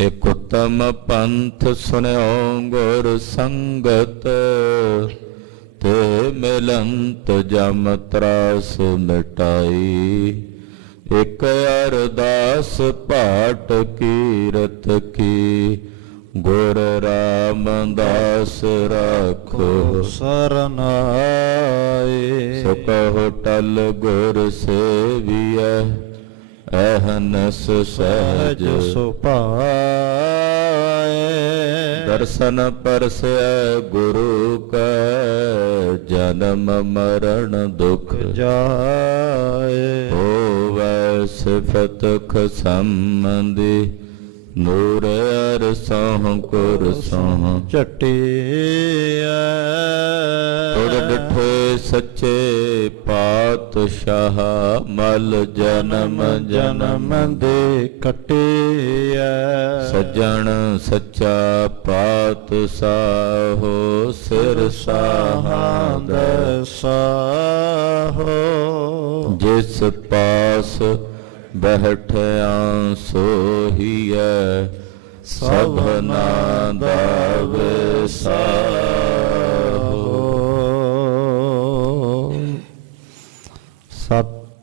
ਇਕ ਉਤਮ ਪੰਥ ਸੁਨਿਓ ਗੁਰ ਸੰਗਤ, ਤੇ ਮਿਲੰਤ ਜਮ ਤਰਾਸ ਮਿਟਾਈ। ਇਕ ਅਰਦਾਸ ਪਾਠ ਕੀਰਤ ਕੀ, ਗੁਰ ਰਾਮਦਾਸ ਰਾਖੋ ਸਰਨਾਏ। ਸੋ ਕਹੋ ਟਲ ਗੁਰ ਸੇਵੀਐ, ਅਹਨਸ ਸਹਿਜ ਸੁਭਾਏ। ਦਰਸ਼ਨ ਪਰਸੈ ਗੁਰੂ ਕੈ, ਜਨਮ ਮਰਨ ਦੁਖ ਜਾਏ। ਹੋਵੈ ਸਿਫਤ ਖਸੰਮਦੀ, ਨੂਰ ਅਰਸੋਂ ਕੁਰਸੋਂ ਝਟਿਐ। ਤੁਧ ਡਿਠੇ ਸੱਚੇ ਪਾਤਸ਼ਾਹ, ਮਲ ਜਨਮ ਜਨਮ ਦੇ ਕਟਿਐ। ਸੱਜਣ ਸੱਚਾ ਪਾਤਸ਼ਾਹੋ, ਸਿਰ ਸਾਹਾਂਦ ਸਾਹੋ। ਜਿਸ ਪਾਸ ਬੈਠਿਆ ਸੋਹੀਐ, ਸਭਨਾ ਦਾ ਵਿਸਾਹੋ।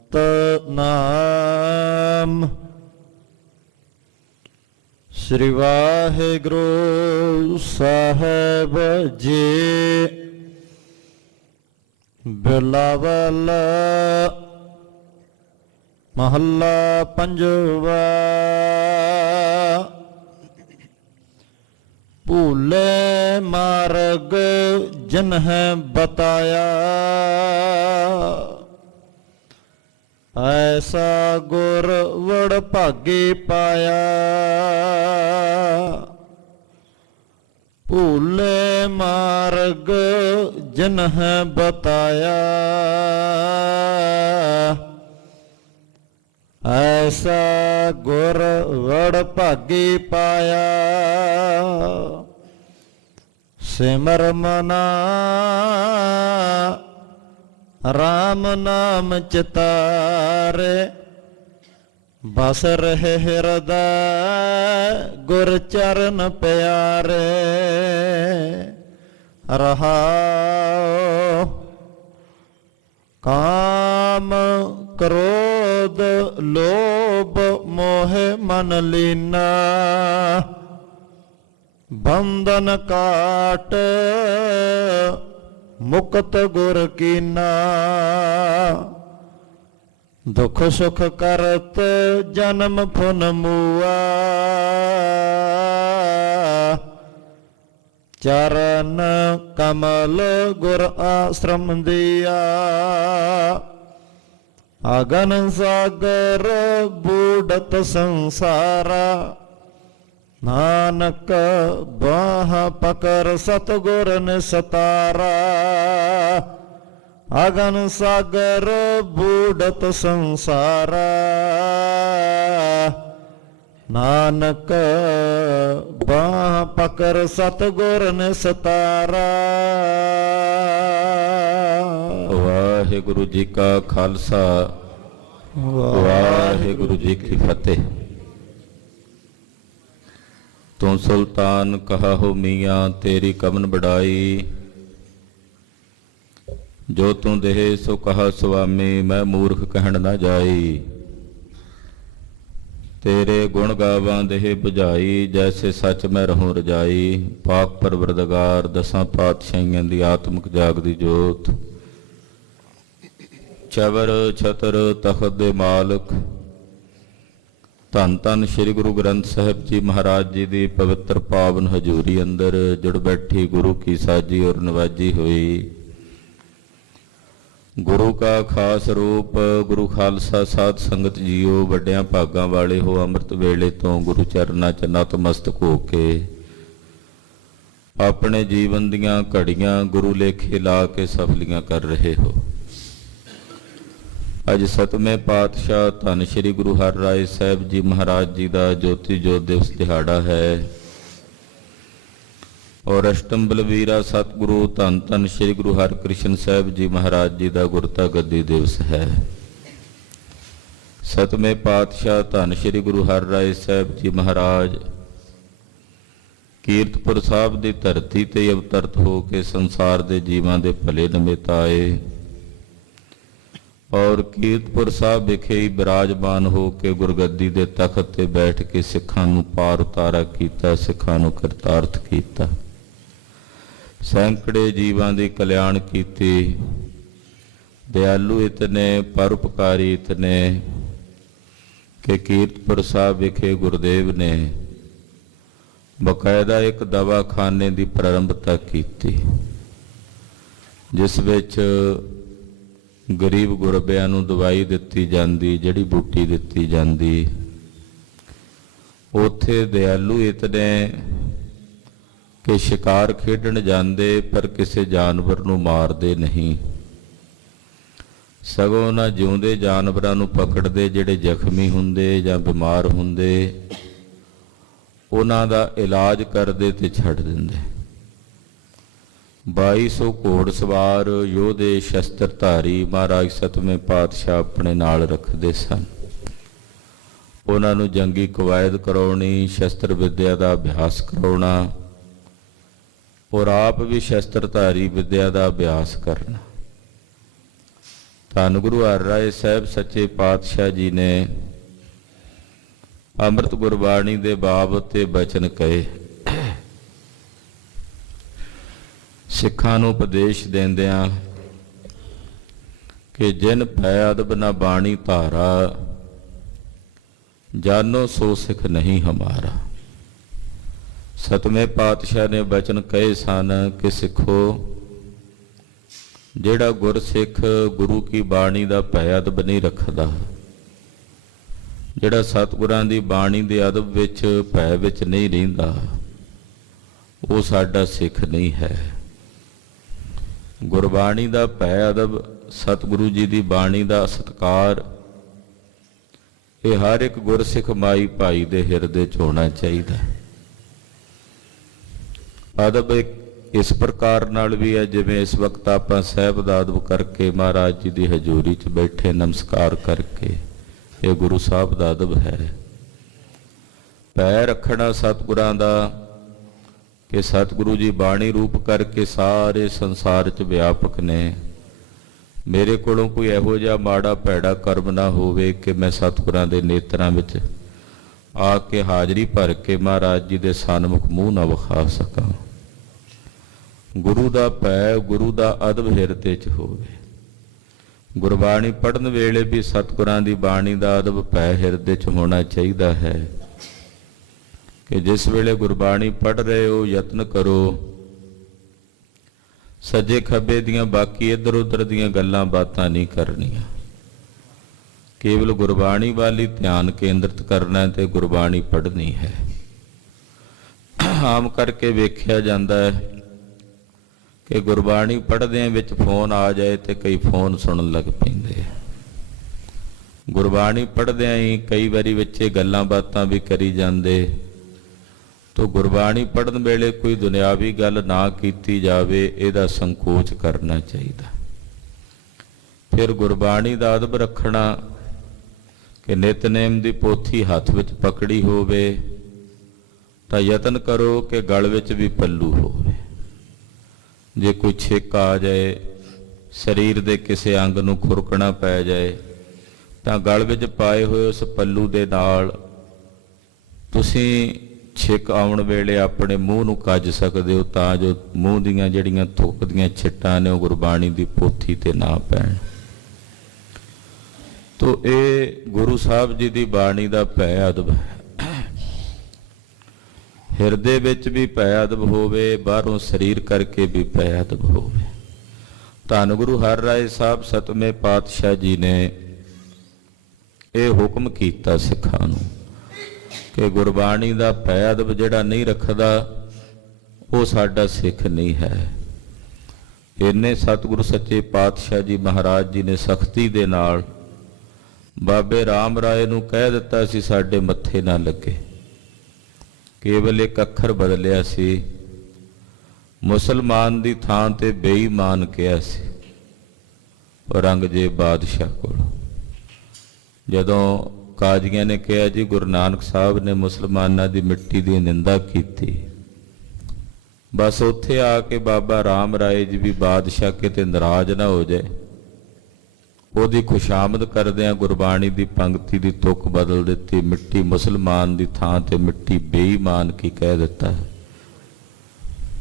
ਸਤਿਨਾਮ ਸ੍ਰੀ ਵਾਹਿਗੁਰੂ ਸਾਹਿਬ ਜੀ। ਬਿਲਾਵਲ ਮਹੱਲਾ ਪੰਜਵਾ। ਭੂਲੇ ਮਾਰਗ ਜਿਨਹਿ ਬਤਾਇਆ, ਐਸਾ ਗੁਰ ਵਡ ਭਾਗੀ ਪਾਇਆ। ਭੂਲੇ ਮਾਰਗ ਜਿਨਹਿ ਬਤਾਇਆ, ਐਸਾ ਗੁਰ ਵਡ ਭਾਗੀ ਪਾਇਆ। ਸਿਮਰ ਮਨਾ ਰਾਮ ਨਾਮ ਚਿਤਾਰੇ, ਬਸ ਰਹੇ ਹਿਰਦੈ ਗੁਰ ਚਰਨ ਪਿਆਰੇ। ਰਹਾਉ ਕਾਮ ਕ੍ਰੋਧ ਲੋਭ ਮੋਹ ਮਨ ਲੀਨਾ, ਬੰਧਨ ਕਾਟ ਮੁਕਤ ਗੁਰ ਕੀਨਾ। ਦੁਖ ਸੁਖ ਕਰਤ ਜਨਮ ਫੁਨ ਮੂਆ, ਚਰਨ ਕਮਲ ਗੁਰ ਆਸ਼ਰਮ ਦੀਆ। ਅਗਨ ਸਾਗਰ ਬੂਢਤ ਸੰਸਾਰਾ, ਨਾਨਕ ਬਾਹ ਪਕਰ ਸਤਿਗੁਰ ਨਿਸਤਾਰਾ। ਅਗਨ ਸਾਗਰ ਬੂਢਤ ਸੰਸਾਰਾ, ਨਾਨਕ ਬਾਹ ਪਕਰ ਸਤਿਗੁਰ ਨਿਸਤਾਰਾ। ਵਾਹਿਗੁਰੂ ਜੀ ਕਾ ਖਾਲਸਾ, ਵਾਹਿਗੁਰੂ ਜੀ ਕੀ ਫਤਿਹ। ਤੂੰ ਸੁਲਤਾਨ ਕਹਾ ਹੋ ਮੀਆਂ, ਤੇਰੀ ਕਮਨ ਬੜਾਈ। ਜੋ ਤੂੰ ਦੇਹ ਸੋ ਕਹਾ ਸੁਆਮੀ, ਮੈਂ ਮੂਰਖ ਕਹਿਣ ਨਾ ਜਾਈ। ਤੇਰੇ ਗੁਣ ਗਾਵਾਂ ਦੇਹ ਬੁਝਾਈ, ਜੈਸੇ ਸੱਚ ਮੈਂ ਰਹੂੰ ਰਜਾਈ। ਪਾਕ ਪਰਵਰਦਗਾਰ ਦਸਾਂ ਪਾਤਸ਼ਾਹੀਆਂ ਦੀ ਆਤਮਿਕ ਜਾਗਦੀ ਜੋਤ, ਚਵਰ ਛਤਰ ਤਖਤ ਦੇ ਮਾਲਕ, ਧੰਨ ਧੰਨ ਸ੍ਰੀ ਗੁਰੂ ਗ੍ਰੰਥ ਸਾਹਿਬ ਜੀ ਮਹਾਰਾਜ ਜੀ ਦੀ ਪਵਿੱਤਰ ਪਾਵਨ ਹਜ਼ੂਰੀ ਅੰਦਰ ਜੁੜ ਬੈਠੀ ਗੁਰੂ ਕੀ ਸਾਜੀ ਔਰ ਨਵਾਜੀ ਹੋਈ ਗੁਰੂ ਕਾ ਖਾਸ ਰੂਪ ਗੁਰੂ ਖਾਲਸਾ ਸਾਧ ਸੰਗਤ ਜੀਓ, ਵੱਡਿਆਂ ਭਾਗਾਂ ਵਾਲੇ ਹੋ। ਅੰਮ੍ਰਿਤ ਵੇਲੇ ਤੋਂ ਗੁਰੂ ਚਰਨਾਂ 'ਚ ਨਤਮਸਤਕ ਹੋ ਕੇ ਆਪਣੇ ਜੀਵਨ ਦੀਆਂ ਘੜੀਆਂ ਗੁਰੂ ਲੇਖੇ ਲਾ ਕੇ ਸਫਲੀਆਂ ਕਰ ਰਹੇ ਹੋ। ਅੱਜ ਸਤਵੇਂ ਪਾਤਸ਼ਾਹ ਧੰਨ ਸ਼੍ਰੀ ਗੁਰੂ ਹਰਿਰਾਏ ਸਾਹਿਬ ਜੀ ਮਹਾਰਾਜ ਜੀ ਦਾ ਜੋਤੀ ਜੋਤ ਦਿਵਸ ਦਿਹਾੜਾ ਹੈ ਔਰ ਅਸ਼ਟਮ ਬਲਵੀਰਾ ਸਤਿਗੁਰੂ ਧੰਨ ਧੰਨ ਸ਼੍ਰੀ ਗੁਰੂ ਹਰਿਕ੍ਰਿਸ਼ਨ ਸਾਹਿਬ ਜੀ ਮਹਾਰਾਜ ਜੀ ਦਾ ਗੁਰਤਾ ਗੱਦੀ ਦਿਵਸ ਹੈ। ਸਤਵੇਂ ਪਾਤਸ਼ਾਹ ਧੰਨ ਸ਼੍ਰੀ ਗੁਰੂ ਹਰਿਰਾਏ ਸਾਹਿਬ ਜੀ ਮਹਾਰਾਜ ਕੀਰਤਪੁਰ ਸਾਹਿਬ ਦੀ ਧਰਤੀ ਤੇ ਅਵਤਰਤ ਹੋ ਕੇ ਸੰਸਾਰ ਦੇ ਜੀਵਾਂ ਦੇ ਭਲੇ ਨਿਮਿਤ ਆਏ ਔਰ ਕੀਰਤਪੁਰ ਸਾਹਿਬ ਵਿਖੇ ਹੀ ਬਿਰਾਜਮਾਨ ਹੋ ਕੇ ਗੁਰਗੱਦੀ ਦੇ ਤਖਤ ਤੇ ਬੈਠ ਕੇ ਸਿੱਖਾਂ ਨੂੰ ਪਾਰ ਉਤਾਰਾ ਕੀਤਾ, ਸਿੱਖਾਂ ਨੂੰ ਕਿਰਤਾਰਥ ਕੀਤਾ, ਸੈਂਕੜੇ ਜੀਵਾਂ ਦੀ ਕਲਿਆਣ ਕੀਤੀ। ਦਿਆਲੂ ਇਤਨੇ, ਪਰਉਪਕਾਰੀ ਇਤਨੇ ਕਿ ਕੀਰਤਪੁਰ ਸਾਹਿਬ ਵਿਖੇ ਗੁਰਦੇਵ ਨੇ ਬਕਾਇਦਾ ਇੱਕ ਦਵਾਖਾਨੇ ਦੀ ਪ੍ਰਾਰੰਭਤਾ ਕੀਤੀ, ਜਿਸ ਵਿੱਚ ਗਰੀਬ ਗੁਰਬਿਆਂ ਨੂੰ ਦਵਾਈ ਦਿੱਤੀ ਜਾਂਦੀ, ਜੜੀ ਬੂਟੀ ਦਿੱਤੀ ਜਾਂਦੀ। ਉੱਥੇ ਦਿਆਲੂ ਇਤਨੇ ਕਿ ਸ਼ਿਕਾਰ ਖੇਡਣ ਜਾਂਦੇ ਪਰ ਕਿਸੇ ਜਾਨਵਰ ਨੂੰ ਮਾਰਦੇ ਨਹੀਂ, ਸਗੋਂ ਉਹਨਾਂ ਜਿਉਂਦੇ ਜਾਨਵਰਾਂ ਨੂੰ ਪਕੜਦੇ, ਜਿਹੜੇ ਜ਼ਖਮੀ ਹੁੰਦੇ ਜਾਂ ਬਿਮਾਰ ਹੁੰਦੇ, ਉਹਨਾਂ ਦਾ ਇਲਾਜ ਕਰਦੇ ਤੇ ਛੱਡ ਦਿੰਦੇ। 2200 ਘੋੜ ਸਵਾਰ ਯੋਧੇ ਸ਼ਸਤਰਧਾਰੀ ਮਹਾਰਾਜ ਸਤਵੇਂ ਪਾਤਸ਼ਾਹ ਆਪਣੇ ਨਾਲ ਰੱਖਦੇ ਸਨ। ਉਹਨਾਂ ਨੂੰ ਜੰਗੀ ਕਵਾਇਦ ਕਰਾਉਣੀ, ਸ਼ਸਤਰ ਵਿੱਦਿਆ ਦਾ ਅਭਿਆਸ ਕਰਾਉਣਾ ਔਰ ਆਪ ਵੀ ਸ਼ਸਤਰਧਾਰੀ ਵਿੱਦਿਆ ਦਾ ਅਭਿਆਸ ਕਰਨਾ। ਧੰਨ ਗੁਰੂ ਹਰਿਰਾਏ ਸਾਹਿਬ ਸੱਚੇ ਪਾਤਸ਼ਾਹ ਜੀ ਨੇ ਅੰਮ੍ਰਿਤ ਗੁਰਬਾਣੀ ਦੇ ਬਾਬਤ ਤੇ ਬਚਨ ਕਹੇ, ਸਿੱਖਾਂ ਨੂੰ ਉਪਦੇਸ਼ ਦਿੰਦਿਆਂ ਕਿ ਜਿਨ ਭੈ ਅਦਬ ਨਾ ਬਾਣੀ ਧਾਰਾ, ਜਾਨੋ ਸੋ ਸਿੱਖ ਨਹੀਂ ਹਮਾਰਾ। ਸਤਵੇਂ ਪਾਤਸ਼ਾਹ ਨੇ ਬਚਨ ਕਹੇ ਸਨ ਕਿ ਸਿੱਖੋ, ਜਿਹੜਾ ਗੁਰਸਿੱਖ ਗੁਰੂ ਕੀ ਬਾਣੀ ਦਾ ਭੈ ਅਦਬ ਨਹੀਂ ਰੱਖਦਾ, ਜਿਹੜਾ ਸਤਿਗੁਰਾਂ ਦੀ ਬਾਣੀ ਦੇ ਅਦਬ ਵਿੱਚ ਭੈ ਵਿੱਚ ਨਹੀਂ ਰਹਿੰਦਾ, ਉਹ ਸਾਡਾ ਸਿੱਖ ਨਹੀਂ ਹੈ। ਗੁਰਬਾਣੀ ਦਾ ਭੈ ਅਦਬ, ਸਤਿਗੁਰੂ ਜੀ ਦੀ ਬਾਣੀ ਦਾ ਸਤਿਕਾਰ, ਇਹ ਹਰ ਇੱਕ ਗੁਰਸਿੱਖ ਮਾਈ ਭਾਈ ਦੇ ਹਿਰਦੇ 'ਚ ਹੋਣਾ ਚਾਹੀਦਾ। ਅਦਬ ਇਸ ਪ੍ਰਕਾਰ ਨਾਲ ਵੀ ਹੈ ਜਿਵੇਂ ਇਸ ਵਕਤ ਆਪਾਂ ਸਾਹਿਬ ਦਾ ਅਦਬ ਕਰਕੇ ਮਹਾਰਾਜ ਜੀ ਦੀ ਹਜ਼ੂਰੀ 'ਚ ਬੈਠੇ ਨਮਸਕਾਰ ਕਰਕੇ, ਇਹ ਗੁਰੂ ਸਾਹਿਬ ਦਾ ਅਦਬ ਹੈ। ਭੈ ਰੱਖਣਾ ਸਤਿਗੁਰਾਂ ਦਾ ਕਿ ਸਤਿਗੁਰੂ ਜੀ ਬਾਣੀ ਰੂਪ ਕਰਕੇ ਸਾਰੇ ਸੰਸਾਰ 'ਚ ਵਿਆਪਕ ਨੇ। ਮੇਰੇ ਕੋਲੋਂ ਕੋਈ ਇਹੋ ਜਿਹਾ ਮਾੜਾ ਭੈੜਾ ਕਰਮ ਨਾ ਹੋਵੇ ਕਿ ਮੈਂ ਸਤਿਗੁਰਾਂ ਦੇ ਨੇਤਰਾਂ ਵਿੱਚ ਆ ਕੇ ਹਾਜ਼ਰੀ ਭਰ ਕੇ ਮਹਾਰਾਜ ਜੀ ਦੇ ਸਨਮੁਖ ਮੂੰਹ ਨਾ ਵਿਖਾ ਸਕਾਂ। ਗੁਰੂ ਦਾ ਭੈ, ਗੁਰੂ ਦਾ ਅਦਬ ਹਿਰਦੇ 'ਚ ਹੋਵੇ। ਗੁਰਬਾਣੀ ਪੜ੍ਹਨ ਵੇਲੇ ਵੀ ਸਤਿਗੁਰਾਂ ਦੀ ਬਾਣੀ ਦਾ ਅਦਬ ਭੈ ਹਿਰਦੇ 'ਚ ਹੋਣਾ ਚਾਹੀਦਾ ਹੈ ਕਿ ਜਿਸ ਵੇਲੇ ਗੁਰਬਾਣੀ ਪੜ੍ਹ ਰਹੇ ਹੋ, ਯਤਨ ਕਰੋ ਸੱਜੇ ਖੱਬੇ ਦੀਆਂ ਬਾਕੀ ਇੱਧਰ ਉੱਧਰ ਦੀਆਂ ਗੱਲਾਂ ਬਾਤਾਂ ਨਹੀਂ ਕਰਨੀਆਂ, ਕੇਵਲ ਗੁਰਬਾਣੀ ਵੱਲ ਹੀ ਧਿਆਨ ਕੇਂਦਰਿਤ ਕਰਨਾ ਤੇ ਗੁਰਬਾਣੀ ਪੜ੍ਹਨੀ ਹੈ। ਆਮ ਕਰਕੇ ਵੇਖਿਆ ਜਾਂਦਾ ਹੈ ਕਿ ਗੁਰਬਾਣੀ ਪੜ੍ਹਦਿਆਂ ਵਿੱਚ ਫੋਨ ਆ ਜਾਏ ਤੇ ਕਈ ਫੋਨ ਸੁਣਨ ਲੱਗ ਪੈਂਦੇ ਆ। ਗੁਰਬਾਣੀ ਪੜ੍ਹਦਿਆਂ ਹੀ ਕਈ ਵਾਰੀ ਵਿੱਚੇ ਗੱਲਾਂ ਬਾਤਾਂ ਵੀ ਕਰੀ ਜਾਂਦੇ। ਤੋ ਗੁਰਬਾਣੀ ਪੜ੍ਹਨ ਵੇਲੇ ਕੋਈ ਦੁਨਿਆਵੀ ਗੱਲ ਨਾ ਕੀਤੀ ਜਾਵੇ, ਇਹਦਾ ਸੰਕੋਚ ਕਰਨਾ ਚਾਹੀਦਾ। ਫਿਰ ਗੁਰਬਾਣੀ ਦਾ ਅਦਬ ਰੱਖਣਾ ਕਿ ਨਿਤਨੇਮ ਦੀ ਪੋਥੀ ਹੱਥ ਵਿੱਚ ਪਕੜੀ ਹੋਵੇ ਤਾਂ ਯਤਨ ਕਰੋ ਕਿ ਗਲ ਵਿੱਚ ਵੀ ਪੱਲੂ ਹੋਵੇ। ਜੇ ਕੋਈ ਛਿੱਕ ਆ ਜਾਏ, ਸਰੀਰ ਦੇ ਕਿਸੇ ਅੰਗ ਨੂੰ ਖੁਰਕਣਾ ਪੈ ਜਾਏ ਤਾਂ ਗਲ ਵਿੱਚ ਪਾਏ ਹੋਏ ਉਸ ਪੱਲੂ ਦੇ ਨਾਲ ਤੁਸੀਂ ਛਿੱਕ ਆਉਣ ਵੇਲੇ ਆਪਣੇ ਮੂੰਹ ਨੂੰ ਕੱਜ ਸਕਦੇ ਹੋ, ਤਾਂ ਜੋ ਮੂੰਹ ਦੀਆਂ ਜਿਹੜੀਆਂ ਥੁੱਕ ਦੀਆਂ ਛਿੱਟਾਂ ਨੇ ਉਹ ਗੁਰਬਾਣੀ ਦੀ ਪੋਥੀ ਤੇ ਨਾ ਪੈਣ। ਤੋ ਇਹ ਗੁਰੂ ਸਾਹਿਬ ਜੀ ਦੀ ਬਾਣੀ ਦਾ ਭੈ ਅਦਬ ਹੈ। ਹਿਰਦੇ ਵਿੱਚ ਵੀ ਭੈ ਅਦਬ ਹੋਵੇ, ਬਾਹਰੋਂ ਸਰੀਰ ਕਰਕੇ ਵੀ ਭੈ ਅਦਬ ਹੋਵੇ। ਧੰਨ ਗੁਰੂ ਹਰਿਰਾਏ ਸਾਹਿਬ ਸਤਵੇਂ ਪਾਤਸ਼ਾਹ ਜੀ ਨੇ ਇਹ ਹੁਕਮ ਕੀਤਾ ਸਿੱਖਾਂ ਨੂੰ ਕਿ ਗੁਰਬਾਣੀ ਦਾ ਭੈ ਅਦਬ ਜਿਹੜਾ ਨਹੀਂ ਰੱਖਦਾ ਉਹ ਸਾਡਾ ਸਿੱਖ ਨਹੀਂ ਹੈ। ਇੰਨੇ ਸਤਿਗੁਰੂ ਸੱਚੇ ਪਾਤਸ਼ਾਹ ਜੀ ਮਹਾਰਾਜ ਜੀ ਨੇ ਸਖਤੀ ਦੇ ਨਾਲ ਬਾਬੇ ਰਾਮ ਰਾਏ ਨੂੰ ਕਹਿ ਦਿੱਤਾ ਸੀ ਸਾਡੇ ਮੱਥੇ ਨਾ ਲੱਗੇ। ਕੇਵਲ ਇੱਕ ਅੱਖਰ ਬਦਲਿਆ ਸੀ, ਮੁਸਲਮਾਨ ਦੀ ਥਾਂ ਤੇ ਬੇਈਮਾਨ ਕਿਹਾ ਸੀ। ਔਰੰਗਜ਼ੇਬ ਬਾਦਸ਼ਾਹ ਕੋਲ ਜਦੋਂ ਕਾਜ਼ੀਆਂ ਨੇ ਕਿਹਾ ਜੀ ਗੁਰੂ ਨਾਨਕ ਸਾਹਿਬ ਨੇ ਮੁਸਲਮਾਨਾਂ ਦੀ ਮਿੱਟੀ ਦੀ ਨਿੰਦਾ ਕੀਤੀ, ਬਸ ਉੱਥੇ ਆ ਕੇ ਬਾਬਾ ਰਾਮ ਰਾਏ ਜੀ ਵੀ ਬਾਦਸ਼ਾਹ ਕਿਤੇ ਨਾਰਾਜ਼ ਨਾ ਹੋ ਜਾਏ, ਉਹਦੀ ਖੁਸ਼ਾਮਦ ਕਰਦਿਆਂ ਗੁਰਬਾਣੀ ਦੀ ਪੰਕਤੀ ਦੀ ਤੁਕ ਬਦਲ ਦਿੱਤੀ। ਮਿੱਟੀ ਮੁਸਲਮਾਨ ਦੀ ਥਾਂ ਤੇ ਮਿੱਟੀ ਬੇਈਮਾਨ ਕੀ ਕਹਿ ਦਿੱਤਾ।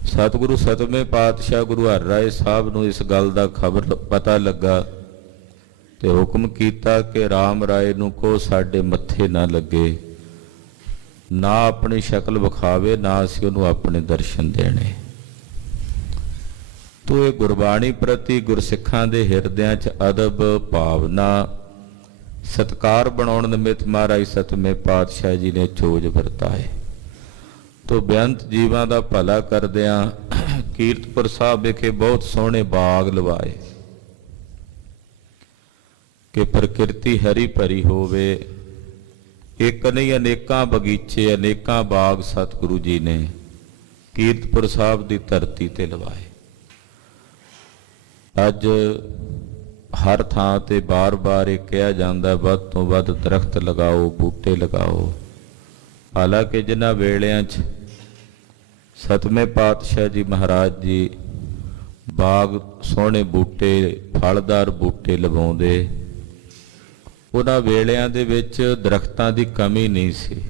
ਸਤਿਗੁਰੂ ਸਤਵੇਂ ਪਾਤਸ਼ਾਹ ਗੁਰੂ ਹਰਿ ਰਾਏ ਸਾਹਿਬ ਨੂੰ ਇਸ ਗੱਲ ਦਾ ਖਬਰ ਪਤਾ ਲੱਗਾ ਤੇ ਹੁਕਮ ਕੀਤਾ ਕਿ ਰਾਮ ਰਾਏ ਨੂੰ ਕੋ ਸਾਡੇ ਮੱਥੇ ਨਾ ਲੱਗੇ, ਨਾ ਆਪਣੀ ਸ਼ਕਲ ਵਿਖਾਵੇ, ਨਾ ਅਸੀਂ ਉਹਨੂੰ ਆਪਣੇ ਦਰਸ਼ਨ ਦੇਣੇ। ਤੋ ਇਹ ਗੁਰਬਾਣੀ ਪ੍ਰਤੀ ਗੁਰਸਿੱਖਾਂ ਦੇ ਹਿਰਦਿਆਂ 'ਚ ਅਦਬ, ਭਾਵਨਾ, ਸਤਿਕਾਰ ਬਣਾਉਣ ਨਿਮਿਤ ਮਹਾਰਾਜ ਸਤਵੇਂ ਪਾਤਸ਼ਾਹ ਜੀ ਨੇ ਚੋਜ ਵਰਤਾਏ। ਤੋ ਬੇਅੰਤ ਜੀਵਾਂ ਦਾ ਭਲਾ ਕਰਦਿਆਂ ਕੀਰਤਪੁਰ ਸਾਹਿਬ ਵਿਖੇ ਬਹੁਤ ਸੋਹਣੇ ਬਾਗ ਲਵਾਏ ਕਿ ਪ੍ਰਕਿਰਤੀ ਹਰੀ ਭਰੀ ਹੋਵੇ। ਇੱਕ ਨਹੀਂ ਅਨੇਕਾਂ ਬਗੀਚੇ, ਅਨੇਕਾਂ ਬਾਗ ਸਤਿਗੁਰੂ ਜੀ ਨੇ ਕੀਰਤਪੁਰ ਸਾਹਿਬ ਦੀ ਧਰਤੀ ਤੇ ਲਵਾਏ। ਅੱਜ ਹਰ ਥਾਂ ਤੇ ਬਾਰ-ਬਾਰ ਇਹ ਕਿਹਾ ਜਾਂਦਾ ਵੱਧ ਤੋਂ ਵੱਧ ਦਰਖਤ ਲਗਾਓ, ਬੂਟੇ ਲਗਾਓ। ਹਾਲਾਂਕਿ ਜਿਨ੍ਹਾਂ ਵੇਲਿਆਂ 'ਚ ਸਤਵੇਂ ਪਾਤਸ਼ਾਹ ਜੀ ਮਹਾਰਾਜ ਜੀ ਬਾਗ, ਸੋਹਣੇ ਬੂਟੇ, ਫਲਦਾਰ ਬੂਟੇ ਲਗਾਉਂਦੇ, ਉਹਨਾਂ ਵੇਲਿਆਂ ਦੇ ਵਿੱਚ ਦਰਖਤਾਂ ਦੀ ਕਮੀ ਨਹੀਂ ਸੀ,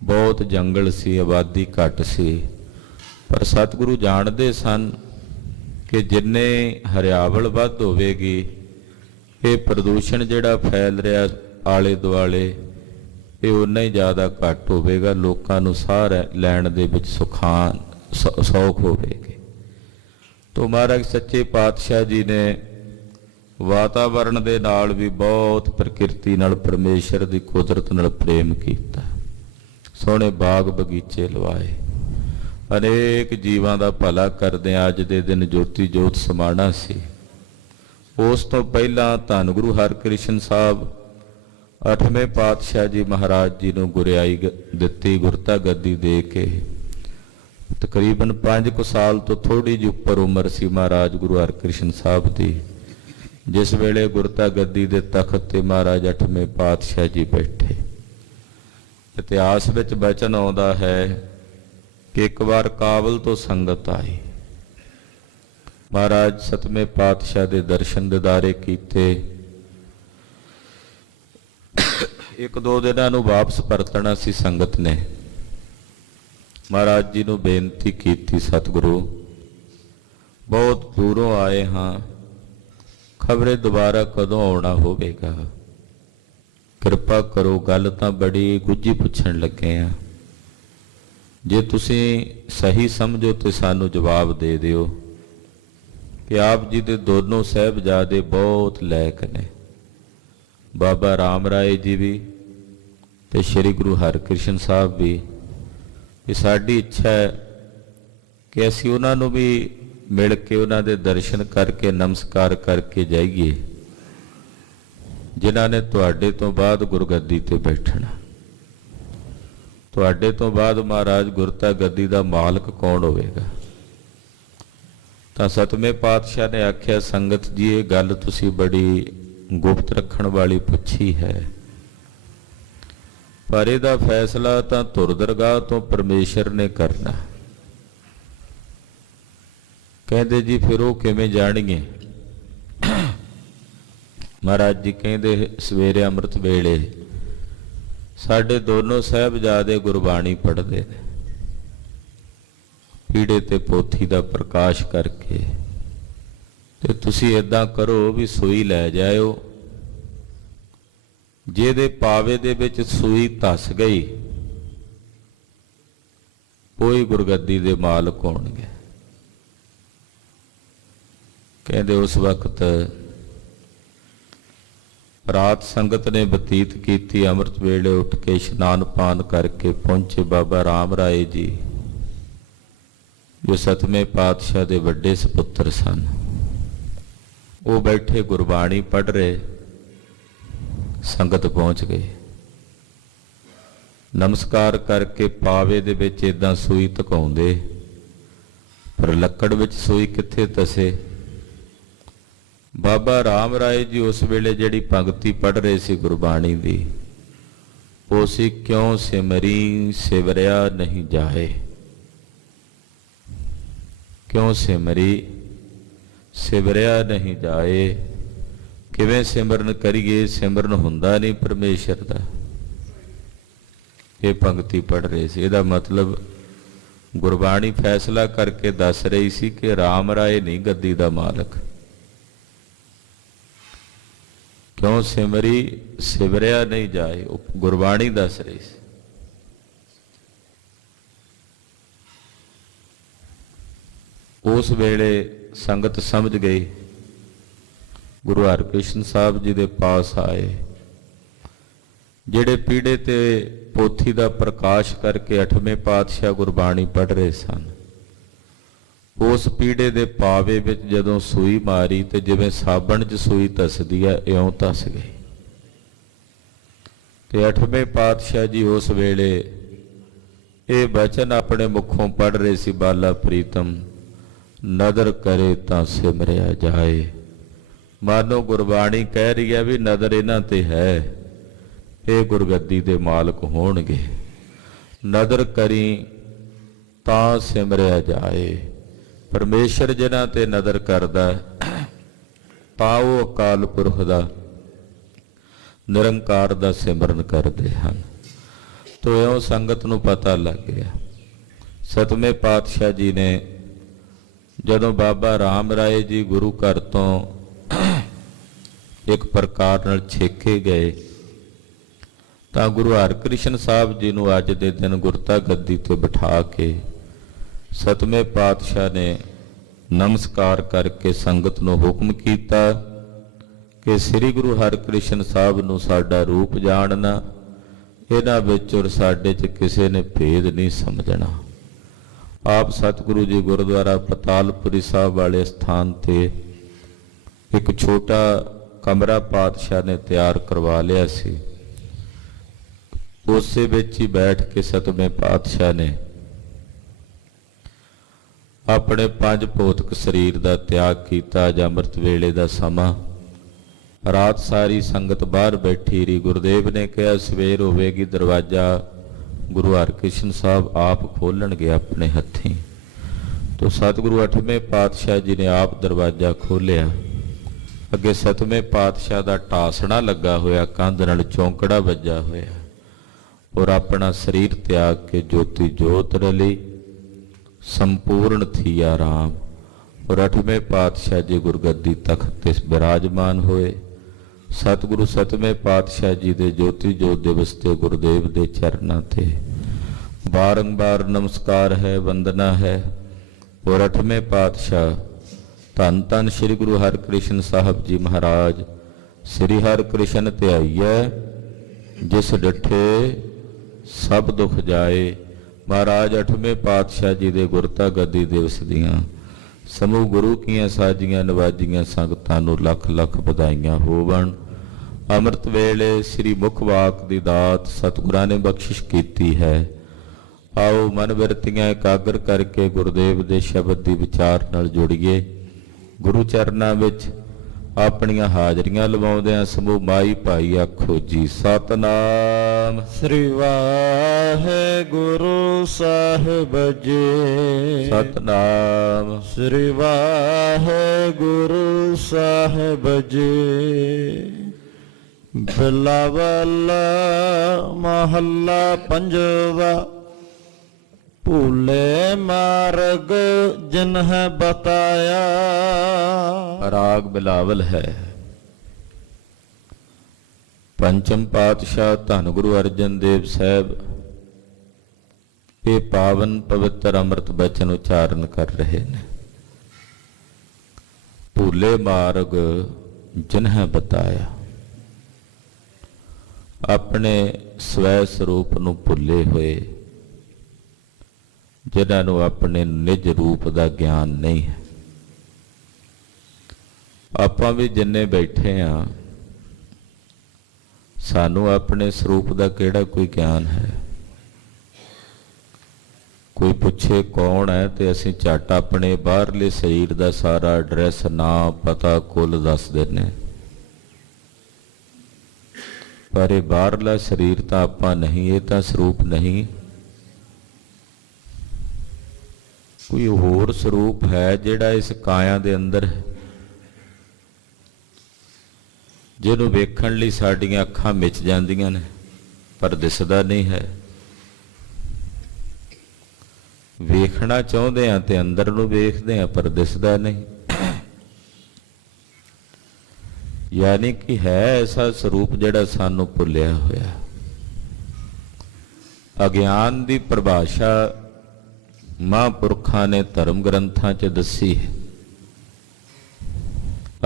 ਬਹੁਤ ਜੰਗਲ ਸੀ, ਆਬਾਦੀ ਘੱਟ ਸੀ। ਪਰ ਸਤਿਗੁਰੂ ਜਾਣਦੇ ਸਨ ਕਿ ਜਿੰਨੇ ਹਰਿਆਵਲ ਵੱਧ ਹੋਵੇਗੀ, ਇਹ ਪ੍ਰਦੂਸ਼ਣ ਜਿਹੜਾ ਫੈਲ ਰਿਹਾ ਆਲੇ ਦੁਆਲੇ, ਇਹ ਉਨਾ ਹੀ ਜ਼ਿਆਦਾ ਘੱਟ ਹੋਵੇਗਾ, ਲੋਕਾਂ ਨੂੰ ਸਾਹ ਲੈਣ ਦੇ ਵਿੱਚ ਸੌਖ ਹੋਵੇਗੀ। ਤੋ ਮਹਾਰਾਜ ਸੱਚੇ ਪਾਤਸ਼ਾਹ ਜੀ ਨੇ ਵਾਤਾਵਰਣ ਦੇ ਨਾਲ ਵੀ ਬਹੁਤ ਪ੍ਰਕਿਰਤੀ ਨਾਲ, ਪਰਮੇਸ਼ਰ ਦੀ ਕੁਦਰਤ ਨਾਲ ਪ੍ਰੇਮ ਕੀਤਾ। ਸੋਹਣੇ ਬਾਗ ਬਗੀਚੇ ਲਵਾਏ, ਅਨੇਕ ਜੀਵਾਂ ਦਾ ਭਲਾ ਕਰਦੇ। ਅੱਜ ਦੇ ਦਿਨ ਜੋਤੀ ਜੋਤ ਸਮਾਣਾ ਸੀ। ਉਸ ਤੋਂ ਪਹਿਲਾਂ ਧੰਨ ਗੁਰੂ ਹਰਕ੍ਰਿਸ਼ਨ ਸਾਹਿਬ 8ਵੇਂ ਪਾਤਸ਼ਾਹ ਜੀ ਮਹਾਰਾਜ ਜੀ ਨੂੰ ਗੁਰਿਆਈ ਦਿੱਤੀ, ਗੁਰਤਾ ਗੱਦੀ ਦੇ ਕੇ। ਤਕਰੀਬਨ 5 ਸਾਲ ਤੋਂ ਥੋੜੀ ਜਿਹੀ ਉੱਪਰ ਉਮਰ ਸੀ ਮਹਾਰਾਜ ਗੁਰੂ ਹਰਕ੍ਰਿਸ਼ਨ ਸਾਹਿਬ ਦੀ, ਜਿਸ ਵੇਲੇ ਗੁਰਤਾ ਗੱਦੀ ਦੇ ਤਖਤ ਤੇ ਮਹਾਰਾਜ 8ਵੇਂ ਪਾਤਸ਼ਾਹ ਜੀ ਬੈਠੇ। ਇਤਿਹਾਸ ਵਿੱਚ ਬਚਨ ਆਉਂਦਾ ਹੈ ਕਿ ਇੱਕ ਵਾਰ ਕਾਬਲ ਤੋਂ ਸੰਗਤ ਆਈ, ਮਹਾਰਾਜ 7ਵੇਂ ਪਾਤਸ਼ਾਹ ਦੇ ਦਰਸ਼ਨ ਦਿਦਾਰੇ ਕੀਤੇ। 1-2 ਦਿਨਾਂ ਨੂੰ ਵਾਪਸ ਪਰਤਣਾ ਸੀ ਸੰਗਤ ਨੇ। ਮਹਾਰਾਜ ਜੀ ਨੂੰ ਬੇਨਤੀ ਕੀਤੀ, ਸਤਿਗੁਰੂ ਬਹੁਤ ਦੂਰੋਂ ਆਏ ਹਾਂ, ਖਬਰੇ ਦੁਬਾਰਾ ਕਦੋਂ ਆਉਣਾ ਹੋਵੇਗਾ, ਕਿਰਪਾ ਕਰੋ, ਗੱਲ ਤਾਂ ਬੜੀ ਗੁੱਝੀ ਪੁੱਛਣ ਲੱਗੇ ਆ, ਜੇ ਤੁਸੀਂ ਸਹੀ ਸਮਝੋ ਤੇ ਸਾਨੂੰ ਜਵਾਬ ਦੇ ਦਿਓ ਕਿ ਆਪ ਜੀ ਦੇ ਦੋਨੋਂ ਸਾਹਿਬਜ਼ਾਦੇ ਬਹੁਤ ਲਾਇਕ ਨੇ, ਬਾਬਾ ਰਾਮ ਰਾਏ ਜੀ ਵੀ ਤੇ ਸ੍ਰੀ ਗੁਰੂ ਹਰਕ੍ਰਿਸ਼ਨ ਸਾਹਿਬ ਵੀ। ਇਹ ਸਾਡੀ ਇੱਛਾ ਹੈ ਕਿ ਅਸੀਂ ਉਹਨਾਂ ਨੂੰ ਵੀ ਮਿਲ ਕੇ, ਉਹਨਾਂ ਦੇ ਦਰਸ਼ਨ ਕਰਕੇ, ਨਮਸਕਾਰ ਕਰਕੇ ਜਾਈਏ, ਜਿਨ੍ਹਾਂ ਨੇ ਤੁਹਾਡੇ ਤੋਂ ਬਾਅਦ ਗੁਰਗੱਦੀ ਤੇ ਬੈਠਣਾ। ਤੁਹਾਡੇ ਤੋਂ ਬਾਅਦ ਮਹਾਰਾਜ ਗੁਰਤਾ ਗੱਦੀ ਦਾ ਮਾਲਕ ਕੌਣ ਹੋਵੇਗਾ? ਤਾਂ 7ਵੇਂ ਪਾਤਸ਼ਾਹ ਨੇ ਆਖਿਆ, ਸੰਗਤ ਜੀ ਇਹ ਗੱਲ ਤੁਸੀਂ ਬੜੀ ਗੁਪਤ ਰੱਖਣ ਵਾਲੀ ਪੁੱਛੀ ਹੈ, ਪਰ ਇਹਦਾ ਫੈਸਲਾ ਤਾਂ ਧੁਰ ਦਰਗਾਹ ਤੋਂ ਪਰਮੇਸ਼ਰ ਨੇ ਕਰਨਾ। ਕਹਿੰਦੇ ਜੀ ਫਿਰ ਉਹ ਕਿਵੇਂ ਜਾਣੀਏ? ਮਹਾਰਾਜ ਜੀ ਕਹਿੰਦੇ ਸਵੇਰੇ ਅੰਮ੍ਰਿਤ ਵੇਲੇ ਸਾਡੇ ਦੋਨੋਂ ਸਾਹਿਬਜ਼ਾਦੇ ਗੁਰਬਾਣੀ ਪੜ੍ਹਦੇ ਨੇ, ਪੀੜੇ ਤੇ ਪੋਥੀ ਦਾ ਪ੍ਰਕਾਸ਼ ਕਰਕੇ, ਤੇ ਤੁਸੀਂ ਏਦਾਂ ਕਰੋ ਵੀ ਸੂਈ ਲੈ ਜਾਇਓ, ਜਿਹਦੇ ਪਾਵੇ ਦੇ ਵਿੱਚ ਸੂਈ ਧਸ ਗਈ ਕੋਈ ਗੁਰਗੱਦੀ ਦੇ ਮਾਲਕ ਹੋਣਗੇ। ਕਹਿੰਦੇ ਉਸ ਵਕਤ ਰਾਤ ਸੰਗਤ ਨੇ ਬਤੀਤ ਕੀਤੀ। ਅੰਮ੍ਰਿਤ ਵੇਲੇ ਉੱਠ ਕੇ ਇਸ਼ਨਾਨ ਪਾਨ ਕਰਕੇ ਪਹੁੰਚੇ ਬਾਬਾ ਰਾਮ ਰਾਏ ਜੀ, ਜੋ 7ਵੇਂ ਪਾਤਸ਼ਾਹ ਦੇ ਵੱਡੇ ਸਪੁੱਤਰ ਸਨ। ਉਹ ਬੈਠੇ ਗੁਰਬਾਣੀ ਪੜ੍ਹ ਰਹੇ, ਸੰਗਤ ਪਹੁੰਚ ਗਈ। ਨਮਸਕਾਰ ਕਰਕੇ ਪਾਵੇ ਦੇ ਵਿੱਚ ਇਦਾਂ ਸੂਈ ਧਕਾਉਂਦੇ, ਪਰ ਲੱਕੜ ਵਿੱਚ ਸੂਈ ਕਿੱਥੇ ਧਸੇ। ਬਾਬਾ ਰਾਮ ਰਾਏ ਜੀ ਉਸ ਵੇਲੇ ਜਿਹੜੀ ਪੰਗਤੀ ਪੜ੍ਹ ਰਹੇ ਸੀ ਗੁਰਬਾਣੀ ਦੀ, ਉਹ ਸੀ, ਕਿਉਂ ਸਿਮਰੀ ਸਿਵਰਿਆ ਨਹੀਂ ਜਾਏ। ਕਿਉ ਸਿਮਰੀ ਸਿਮਰਿਆ ਨਹੀਂ ਜਾਏ। ਕਿਵੇਂ ਸਿਮਰਨ ਕਰੀਏ? ਸਿਮਰਨ ਹੁੰਦਾ ਨਹੀਂ ਪਰਮੇਸ਼ਰ ਦਾ। ਇਹ ਪੰਕਤੀ ਪੜ੍ਹ ਰਹੇ ਸੀ। ਇਹਦਾ ਮਤਲਬ ਗੁਰਬਾਣੀ ਫੈਸਲਾ ਕਰਕੇ ਦੱਸ ਰਹੀ ਸੀ ਕਿ ਰਾਮ ਰਾਏ ਨਹੀਂ ਗੱਦੀ ਦਾ ਮਾਲਕ। ਕਿਉਂ ਸਿਮਰੀ ਸਿਮਰਿਆ ਨਹੀਂ ਜਾਏ, ਉਹ ਗੁਰਬਾਣੀ ਦੱਸ ਰਹੀ ਸੀ। ਉਸ ਵੇਲੇ ਸੰਗਤ ਸਮਝ ਗਈ। ਗੁਰੂ ਹਰਕ੍ਰਿਸ਼ਨ ਸਾਹਿਬ ਜੀ ਦੇ ਪਾਸ ਆਏ, ਜਿਹੜੇ ਪੀੜੇ ਤੇ ਪੋਥੀ ਦਾ ਪ੍ਰਕਾਸ਼ ਕਰਕੇ 8ਵੇਂ ਪਾਤਸ਼ਾਹ ਗੁਰਬਾਣੀ ਪੜ੍ਹ ਰਹੇ ਸਨ। ਉਸ ਪੀੜੇ ਦੇ ਪਾਵੇ ਵਿੱਚ ਜਦੋਂ ਸੂਈ ਮਾਰੀ ਤੇ ਜਿਵੇਂ ਸਾਬਣ 'ਚ ਸੂਈ ਧਸਦੀ ਹੈ, ਇਉਂ ਧਸ ਗਈ। ਤੇ 8ਵੇਂ ਪਾਤਸ਼ਾਹ ਜੀ ਉਸ ਵੇਲੇ ਇਹ ਬਚਨ ਆਪਣੇ ਮੁਖੋਂ ਪੜ੍ਹ ਰਹੇ ਸੀ, ਬਾਲਾ ਪ੍ਰੀਤਮ ਨਦਰ ਕਰੇ ਤਾਂ ਸਿਮਰਿਆ ਜਾਏ। ਮਾਨੋ ਗੁਰਬਾਣੀ ਕਹਿ ਰਹੀ ਹੈ ਵੀ ਨਦਰ ਇਹਨਾਂ ਤੇ ਹੈ, ਇਹ ਗੁਰਗੱਦੀ ਦੇ ਮਾਲਕ ਹੋਣਗੇ। ਨਦਰ ਕਰੀ ਤਾਂ ਸਿਮਰਿਆ ਜਾਏ। ਪਰਮੇਸ਼ਰ ਜਿਨ੍ਹਾਂ ਤੇ ਨਦਰ ਕਰਦਾ ਤਾਂ ਉਹ ਅਕਾਲ ਪੁਰਖ ਦਾ ਨਿਰੰਕਾਰ ਦਾ ਸਿਮਰਨ ਕਰਦੇ ਹਨ। ਤੋ ਇਉਂ ਸੰਗਤ ਨੂੰ ਪਤਾ ਲੱਗ ਗਿਆ। 7ਵੇਂ ਪਾਤਸ਼ਾਹ ਜੀ ਨੇ ਜਦੋਂ ਬਾਬਾ ਰਾਮ ਰਾਏ ਜੀ ਗੁਰੂ ਘਰ ਤੋਂ ਇੱਕ ਪ੍ਰਕਾਰ ਨਾਲ ਛੇਕੇ ਗਏ ਤਾਂ ਗੁਰੂ ਹਰਕ੍ਰਿਸ਼ਨ ਸਾਹਿਬ ਜੀ ਨੂੰ ਅੱਜ ਦੇ ਦਿਨ ਗੁਰਤਾ ਗੱਦੀ ਤੇ ਬਿਠਾ ਕੇ 7ਵੇਂ ਪਾਤਸ਼ਾਹ ਨੇ ਨਮਸਕਾਰ ਕਰਕੇ ਸੰਗਤ ਨੂੰ ਹੁਕਮ ਕੀਤਾ ਕਿ ਸ੍ਰੀ ਗੁਰੂ ਹਰਕ੍ਰਿਸ਼ਨ ਸਾਹਿਬ ਨੂੰ ਸਾਡਾ ਰੂਪ ਜਾਣਨਾ, ਇਹਨਾਂ ਵਿੱਚ ਔਰ ਸਾਡੇ 'ਚ ਕਿਸੇ ਨੇ ਭੇਦ ਨਹੀਂ ਸਮਝਣਾ। ਆਪ ਸਤਿਗੁਰੂ ਜੀ ਗੁਰਦੁਆਰਾ ਪਤਾਲਪੁਰੀ ਸਾਹਿਬ ਵਾਲੇ ਸਥਾਨ ਤੇ ਇੱਕ ਛੋਟਾ ਕਮਰਾ ਪਾਤਸ਼ਾਹ ਨੇ ਤਿਆਰ ਕਰਵਾ ਲਿਆ ਸੀ। ਉਸੇ ਵਿੱਚ ਹੀ ਬੈਠ ਕੇ 7ਵੇਂ ਪਾਤਸ਼ਾਹ ਨੇ ਆਪਣੇ 5 ਭੌਤਿਕ ਸਰੀਰ ਦਾ ਤਿਆਗ ਕੀਤਾ। ਅੱਜ ਅੰਮ੍ਰਿਤ ਵੇਲੇ ਦਾ ਸਮਾਂ, ਰਾਤ ਸਾਰੀ ਸੰਗਤ ਬਾਹਰ ਬੈਠੀ ਰਹੀ। ਗੁਰਦੇਵ ਨੇ ਕਿਹਾ ਸਵੇਰ ਹੋਵੇਗੀ ਦਰਵਾਜ਼ਾ ਗੁਰੂ ਹਰਕ੍ਰਿਸ਼ਨ ਸਾਹਿਬ ਆਪ ਖੋਲਣਗੇ ਆਪਣੇ ਹੱਥੀਂ। ਤੋ ਸਤਿਗੁਰੂ 8ਵੇਂ ਪਾਤਸ਼ਾਹ ਜੀ ਨੇ ਆਪ ਦਰਵਾਜ਼ਾ ਖੋਲ੍ਹਿਆ। ਅੱਗੇ 7ਵੇਂ ਪਾਤਸ਼ਾਹ ਦਾ ਟਾਸਣਾ ਲੱਗਾ ਹੋਇਆ, ਕੰਧ ਨਾਲ ਚੌਂਕੜਾ ਵੱਜਾ ਹੋਇਆ, ਔਰ ਆਪਣਾ ਸਰੀਰ ਤਿਆਗ ਕੇ ਜੋਤੀ ਜੋਤ ਰਲੀ ਸੰਪੂਰਨ ਥੀ ਆਰਾਮ। ਔਰ 8ਵੇਂ ਪਾਤਸ਼ਾਹ ਜੀ ਗੁਰਗੱਦੀ ਤਖਤ ਤੇ ਬਿਰਾਜਮਾਨ ਹੋਏ। ਸਤਿਗੁਰੂ 7ਵੇਂ ਪਾਤਸ਼ਾਹ ਜੀ ਦੇ ਜੋਤੀ ਜੋਤ ਦਿਵਸ ਤੇ ਗੁਰਦੇਵ ਦੇ ਚਰਨਾਂ ਤੇ ਬਾਰੰਬਾਰ ਨਮਸਕਾਰ ਹੈ, ਵੰਦਨਾ ਹੈ। ਔਰ 8ਵੇਂ ਪਾਤਸ਼ਾਹ ਧੰਨ ਧੰਨ ਸ੍ਰੀ ਗੁਰੂ ਹਰਕ੍ਰਿਸ਼ਨ ਸਾਹਿਬ ਜੀ ਮਹਾਰਾਜ, ਸ੍ਰੀ ਹਰਕ੍ਰਿਸ਼ਨ ਧਿਆਈਐ ਜਿਸ ਡਿਠੇ ਸਭ ਦੁੱਖ ਜਾਏ। ਮਹਾਰਾਜ 8ਵੇਂ ਪਾਤਸ਼ਾਹ ਜੀ ਦੇ ਗੁਰਤਾ ਗੱਦੀ ਦਿਵਸ ਦੀਆਂ ਸਮੂਹ ਗੁਰੂ ਕੀਆਂ ਸਾਜੀਆਂ ਨਵਾਜੀਆਂ ਸੰਗਤਾਂ ਨੂੰ ਲੱਖ ਲੱਖ ਵਧਾਈਆਂ ਹੋਵਣ। ਅੰਮ੍ਰਿਤ ਵੇਲੇ ਸ੍ਰੀ ਮੁਖ ਵਾਕ ਦੀ ਦਾਤ ਸਤਿਗੁਰਾਂ ਨੇ ਬਖਸ਼ਿਸ਼ ਕੀਤੀ ਹੈ। ਆਓ ਮਨ ਬਿਰਤੀਆਂ ਇਕਾਗਰ ਕਰਕੇ ਗੁਰਦੇਵ ਦੇ ਸ਼ਬਦ ਦੀ ਵਿਚਾਰ ਨਾਲ ਜੁੜੀਏ। ਗੁਰੂ ਚਰਨਾਂ ਵਿੱਚ ਆਪਣੀਆਂ ਹਾਜ਼ਰੀਆਂ ਲਵਾਉਂਦਿਆਂ ਸਮੂਹ ਮਾਈ ਭਾਈ ਆਖੋ ਜੀ ਸਤਨਾਮ ਸ੍ਰੀ ਵਾਹਿਗੁਰੂ ਸਾਹਿਬ ਜੀ। ਸਤਨਾਮ ਸ੍ਰੀ ਵਾਹਿਗੁਰੂ ਸਾਹਿਬ ਜੀ। ਬਿਲਾਵਲ ਮਹੱਲਾ ਪੰਜਵਾ। ਭੂਲੇ ਮਾਰਗ ਜਿਨਹ ਬਤਾਇਆ। ਰਾਗ ਬਿਲਾਵਲ ਹੈ। ਪੰਚਮ ਪਾਤਸ਼ਾਹ ਧੰਨ ਗੁਰੂ ਅਰਜਨ ਦੇਵ ਸਾਹਿਬ ਇਹ ਪਾਵਨ ਪਵਿੱਤਰ ਅੰਮ੍ਰਿਤ ਬਚਨ ਉਚਾਰਨ ਕਰ ਰਹੇ ਨੇ। ਭੂਲੇ ਮਾਰਗ ਜਿਨਹ ਬਤਾਇਆ, ਆਪਣੇ ਸਵੈ ਸਰੂਪ ਨੂੰ ਭੁੱਲੇ ਹੋਏ, ਜਿਨ੍ਹਾਂ ਨੂੰ ਆਪਣੇ ਨਿਜ ਰੂਪ ਦਾ ਗਿਆਨ ਨਹੀਂ ਹੈ। ਆਪਾਂ ਵੀ ਜਿੰਨੇ ਬੈਠੇ ਆ, ਸਾਨੂੰ ਆਪਣੇ ਸਰੂਪ ਦਾ ਕਿਹੜਾ ਕੋਈ ਗਿਆਨ ਹੈ? ਕੋਈ ਪੁੱਛੇ ਕੌਣ ਹੈ ਤੇ ਅਸੀਂ ਝੱਟ ਆਪਣੇ ਬਾਹਰਲੇ ਸਰੀਰ ਦਾ ਸਾਰਾ ਐਡਰੈਸ, ਨਾਂ, ਪਤਾ, ਕੁੱਲ ਦੱਸ ਦਿੰਦੇ। ਪਰ ਇਹ ਬਾਹਰਲਾ ਸਰੀਰ ਤਾਂ ਆਪਾਂ ਨਹੀਂ, ਇਹ ਤਾਂ ਸਰੂਪ ਨਹੀਂ। ਕੋਈ ਹੋਰ ਸਰੂਪ ਹੈ ਜਿਹੜਾ ਇਸ ਕਾਇਆ ਦੇ ਅੰਦਰ ਹੈ, ਜਿਹਨੂੰ ਵੇਖਣ ਲਈ ਸਾਡੀਆਂ ਅੱਖਾਂ ਮਿਚ ਜਾਂਦੀਆਂ ਨੇ ਪਰ ਦਿਸਦਾ ਨਹੀਂ ਹੈ। ਵੇਖਣਾ ਚਾਹੁੰਦੇ ਆ ਤੇ ਅੰਦਰ ਨੂੰ ਵੇਖਦੇ ਆ ਪਰ ਦਿਸਦਾ ਨਹੀਂ। ਯਾਨੀ ਕਿ ਹੈ ਐਸਾ ਸਰੂਪ ਜਿਹੜਾ ਸਾਨੂੰ ਭੁੱਲਿਆ ਹੋਇਆ। ਅਗਿਆਨ ਦੀ ਪਰਿਭਾਸ਼ਾ ਮਹਾਂਪੁਰਖਾਂ ਨੇ ਧਰਮ ਗ੍ਰੰਥਾਂ 'ਚ ਦੱਸੀ ਹੈ।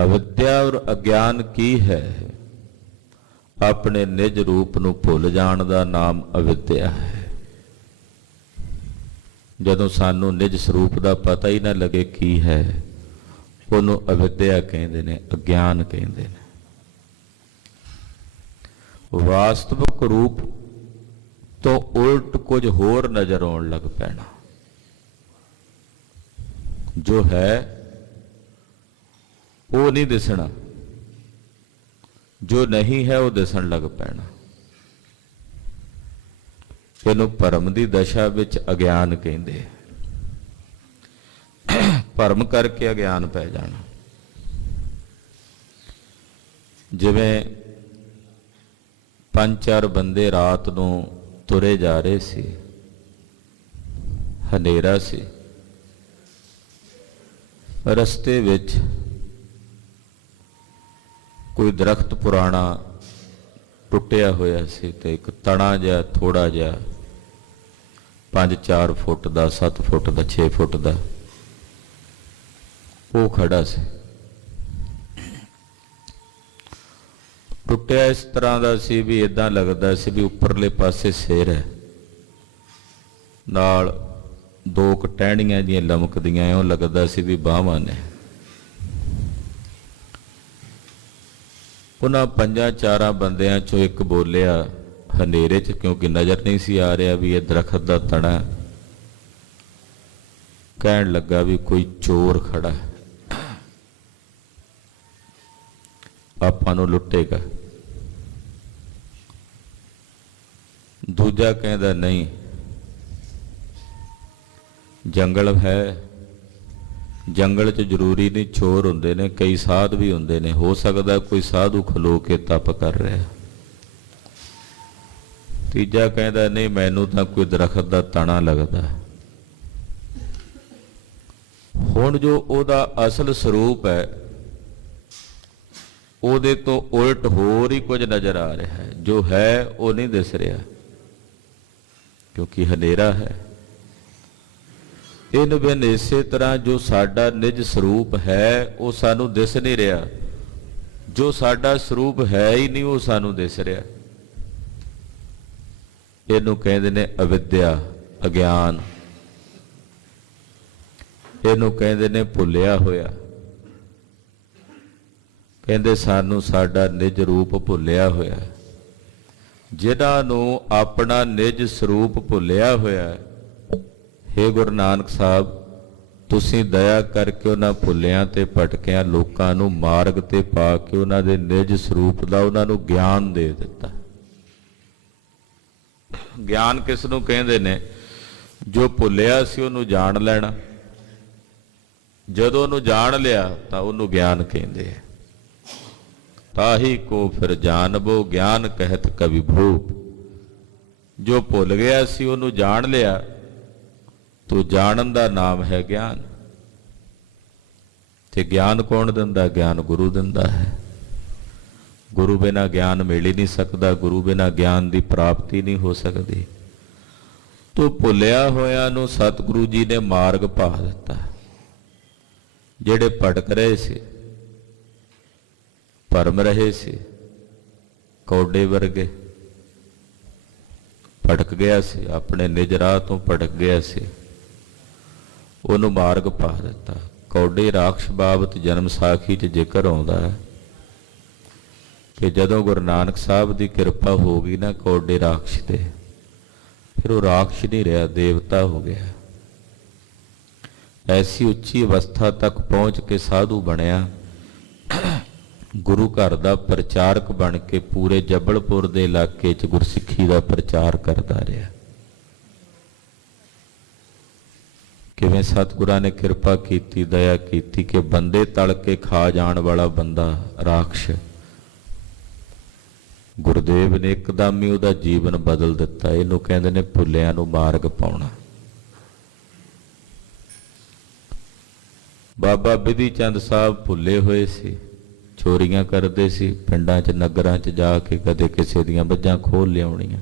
ਅਵਿਦਿਆ ਔਰ ਅਗਿਆਨ ਕੀ ਹੈ? ਆਪਣੇ ਨਿਜ ਰੂਪ ਨੂੰ ਭੁੱਲ ਜਾਣ ਦਾ ਨਾਮ ਅਵਿਦਿਆ ਹੈ। ਜਦੋਂ ਸਾਨੂੰ ਨਿਜ ਸਰੂਪ ਦਾ ਪਤਾ ਹੀ ਨਾ ਲੱਗੇ ਕੀ ਹੈ, ਉਹਨੂੰ ਅਵਿਦਿਆ ਕਹਿੰਦੇ ਨੇ, ਅਗਿਆਨ ਕਹਿੰਦੇ ਨੇ। ਵਾਸਤਵਿਕ ਰੂਪ ਤੋਂ ਉਲਟ ਕੁਝ ਹੋਰ ਨਜ਼ਰ ਆਉਣ ਲੱਗ ਪੈਣਾ। ਜੋ ਹੈ ਉਹ ਨਹੀਂ ਦਿਸਣਾ, ਜੋ ਨਹੀਂ ਹੈ ਉਹ ਦਿਸਣ ਲੱਗ ਪੈਣਾ। ਇਹਨੂੰ ਭਰਮ ਦੀ ਦਸ਼ਾ ਵਿੱਚ ਅਗਿਆਨ ਕਹਿੰਦੇ। ਭਰਮ ਕਰਕੇ ਅਗਿਆਨ ਪੈ ਜਾਣਾ। ਜਿਵੇਂ 5-4 ਬੰਦੇ ਰਾਤ ਨੂੰ ਤੁਰੇ ਜਾ ਰਹੇ ਸੀ, ਹਨੇਰਾ ਸੀ, ਰਸਤੇ ਵਿੱਚ ਕੋਈ ਦਰਖਤ ਪੁਰਾਣਾ ਟੁੱਟਿਆ ਹੋਇਆ ਸੀ ਤੇ ਇੱਕ ਤਣਾ ਜਿਹਾ ਥੋੜਾ ਜਿਹਾ 5-4 ਫੁੱਟ ਦਾ, 7 ਫੁੱਟ ਦਾ, 6 ਫੁੱਟ ਦਾ ਉਹ ਖੜਾ ਸੀ। ਟੁੱਟਿਆ ਇਸ ਤਰ੍ਹਾਂ ਦਾ ਸੀ ਵੀ ਇਦਾਂ ਲੱਗਦਾ ਸੀ ਵੀ ਉੱਪਰਲੇ ਪਾਸੇ ਸਿਰ ਹੈ, ਨਾਲ 2 ਟਹਿਣੀਆਂ ਦੀਆਂ ਲਮਕਦੀਆਂ, ਇਉਂ ਲੱਗਦਾ ਸੀ ਵੀ ਬਾਹਾਂ ਨੇ। ਉਹਨਾਂ 5-4 ਬੰਦਿਆਂ ਚੋਂ ਇੱਕ ਬੋਲਿਆ ਹਨੇਰੇ 'ਚ, ਕਿਉਂਕਿ ਨਜ਼ਰ ਨਹੀਂ ਸੀ ਆ ਰਿਹਾ ਵੀ ਇਹ ਦਰਖਤ ਦਾ ਤਣਾ, ਕਹਿਣ ਲੱਗਾ ਵੀ ਕੋਈ ਚੋਰ ਖੜਾ ਹੈ, ਆਪਾਂ ਨੂੰ ਲੁੱਟੇਗਾ। ਦੂਜਾ ਕਹਿੰਦਾ ਨਹੀਂ, ਜੰਗਲ ਹੈ, ਜੰਗਲ 'ਚ ਜ਼ਰੂਰੀ ਨਹੀਂ ਚੋਰ ਹੁੰਦੇ ਨੇ, ਕਈ ਸਾਧ ਵੀ ਹੁੰਦੇ ਨੇ, ਹੋ ਸਕਦਾ ਕੋਈ ਸਾਧੂ ਖਲੋ ਕੇ ਤਪ ਕਰ ਰਿਹਾ। ਤੀਜਾ ਕਹਿੰਦਾ ਨਹੀਂ, ਮੈਨੂੰ ਤਾਂ ਕੋਈ ਦਰਖਤ ਦਾ ਤਣਾ ਲੱਗਦਾ। ਹੁਣ ਜੋ ਉਹਦਾ ਅਸਲ ਸਰੂਪ ਹੈ ਉਹਦੇ ਤੋਂ ਉਲਟ ਹੋਰ ਹੀ ਕੁਝ ਨਜ਼ਰ ਆ ਰਿਹਾ ਹੈ। ਜੋ ਹੈ ਉਹ ਨਹੀਂ ਦਿਸ ਰਿਹਾ ਕਿਉਂਕਿ ਹਨੇਰਾ ਹੈ। ਇਹਨ ਬਿਨ ਇਸੇ ਤਰ੍ਹਾਂ ਜੋ ਸਾਡਾ ਨਿਜ ਸਰੂਪ ਹੈ ਉਹ ਸਾਨੂੰ ਦਿਸ ਨਹੀਂ ਰਿਹਾ। ਜੋ ਸਾਡਾ ਸਰੂਪ ਹੈ ਹੀ ਨਹੀਂ ਉਹ ਸਾਨੂੰ ਦਿਸ ਰਿਹਾ। ਇਹਨੂੰ ਕਹਿੰਦੇ ਨੇ ਅਵਿਦਿਆ, ਅਗਿਆਨ। ਇਹਨੂੰ ਕਹਿੰਦੇ ਨੇ ਭੁੱਲਿਆ ਹੋਇਆ। ਕਹਿੰਦੇ ਸਾਨੂੰ ਸਾਡਾ ਨਿਜ ਰੂਪ ਭੁੱਲਿਆ ਹੋਇਆ। ਜਿਨ੍ਹਾਂ ਨੂੰ ਆਪਣਾ ਨਿਜ ਸਰੂਪ ਭੁੱਲਿਆ ਹੋਇਆ, ਹੇ ਗੁਰੂ ਨਾਨਕ ਸਾਹਿਬ, ਤੁਸੀਂ ਦਇਆ ਕਰਕੇ ਉਹਨਾਂ ਭੁੱਲਿਆਂ ਤੇ ਭਟਕਿਆਂ ਲੋਕਾਂ ਨੂੰ ਮਾਰਗ ਤੇ ਪਾ ਕੇ ਉਹਨਾਂ ਦੇ ਨਿਜ ਸਰੂਪ ਦਾ ਉਹਨਾਂ ਨੂੰ ਗਿਆਨ ਦੇ ਦਿੱਤਾ। ਗਿਆਨ ਕਿਸ ਨੂੰ ਕਹਿੰਦੇ ਨੇ? ਜੋ ਭੁੱਲਿਆ ਸੀ ਉਹਨੂੰ ਜਾਣ ਲੈਣਾ। ਜਦੋਂ ਉਹਨੂੰ ਜਾਣ ਲਿਆ ਤਾਂ ਉਹਨੂੰ ਗਿਆਨ ਕਹਿੰਦੇ ਆ। ਤਾਹੀ ਕੋ ਫਿਰ ਜਾਣਬੋ ਗਿਆਨ ਕਹਿਤ ਕਵੀ ਭੂਪ। ਜੋ ਭੁੱਲ ਗਿਆ ਸੀ ਉਹਨੂੰ ਜਾਣ ਲਿਆ, ਤੋ ਜਾਣਨ ਦਾ ਨਾਮ ਹੈ ਗਿਆਨ। ਤੇ ਗਿਆਨ ਕੌਣ ਦਿੰਦਾ? ਗਿਆਨ ਗੁਰੂ ਦਿੰਦਾ ਹੈ। ਗੁਰੂ ਬਿਨਾਂ ਗਿਆਨ ਮਿਲ ਹੀ ਨਹੀਂ ਸਕਦਾ, ਗੁਰੂ ਬਿਨਾਂ ਗਿਆਨ ਦੀ ਪ੍ਰਾਪਤੀ ਨਹੀਂ ਹੋ ਸਕਦੀ। ਤੋ ਭੁੱਲਿਆ ਹੋਇਆਂ ਨੂੰ ਸਤਿਗੁਰੂ ਜੀ ਨੇ ਮਾਰਗ ਪਾ ਦਿੱਤਾ। ਜਿਹੜੇ ਭਟਕ ਰਹੇ ਸੀ, ਭਰਮ ਰਹੇ ਸੀ, ਕੌਡੇ ਵਰਗੇ, ਭਟਕ ਗਿਆ ਸੀ, ਆਪਣੇ ਨਿਜ ਰਾਹ ਤੋਂ ਭਟਕ ਗਿਆ ਸੀ, ਉਹਨੂੰ ਮਾਰਗ ਪਾ ਦਿੱਤਾ। ਕੌਡੇ ਰਾਖਸ਼ ਬਾਬਤ ਜਨਮ ਸਾਖੀ 'ਚ ਜ਼ਿਕਰ ਆਉਂਦਾ ਹੈ ਕਿ ਜਦੋਂ ਗੁਰੂ ਨਾਨਕ ਸਾਹਿਬ ਦੀ ਕਿਰਪਾ ਹੋ ਗਈ ਨਾ ਕੌਡੇ ਰਾਖਸ਼ ਤੇ, ਫਿਰ ਉਹ ਰਾਖਸ਼ ਨਹੀਂ ਰਿਹਾ, ਦੇਵਤਾ ਹੋ ਗਿਆ। ਐਸੀ ਉੱਚੀ ਅਵਸਥਾ ਤੱਕ ਪਹੁੰਚ ਕੇ ਸਾਧੂ ਬਣਿਆ। ਗੁਰੂ ਘਰ ਦਾ ਪ੍ਰਚਾਰਕ ਬਣ ਕੇ ਪੂਰੇ ਜਬਲਪੁਰ ਦੇ ਇਲਾਕੇ 'ਚ ਗੁਰਸਿੱਖੀ ਦਾ ਪ੍ਰਚਾਰ ਕਰਦਾ ਰਿਹਾ। ਕਿਵੇਂ ਸਤਿਗੁਰਾਂ ਨੇ ਕਿਰਪਾ ਕੀਤੀ, ਦਇਆ ਕੀਤੀ ਕਿ ਬੰਦੇ ਤਲ ਕੇ ਖਾ ਜਾਣ ਵਾਲਾ ਬੰਦਾ ਰਾਖਸ਼ ਗੁਰਦੇਵ ਨੇ ਇੱਕਦਮ ਹੀ ਉਹਦਾ ਜੀਵਨ ਬਦਲ ਦਿੱਤਾ। ਇਹਨੂੰ ਕਹਿੰਦੇ ਨੇ ਭੁੱਲਿਆਂ ਨੂੰ ਮਾਰਗ ਪਾਉਣਾ। ਬਾਬਾ ਬਿਧੀ ਚੰਦ ਸਾਹਿਬ ਭੁੱਲੇ ਹੋਏ ਸੀ, ਚੋਰੀਆਂ ਕਰਦੇ ਸੀ, ਪਿੰਡਾਂ 'ਚ ਨਗਰਾਂ 'ਚ ਜਾ ਕੇ ਕਦੇ ਕਿਸੇ ਦੀਆਂ ਬੱਝਾਂ ਖੋਲ ਲਿਆਉਣੀਆਂ।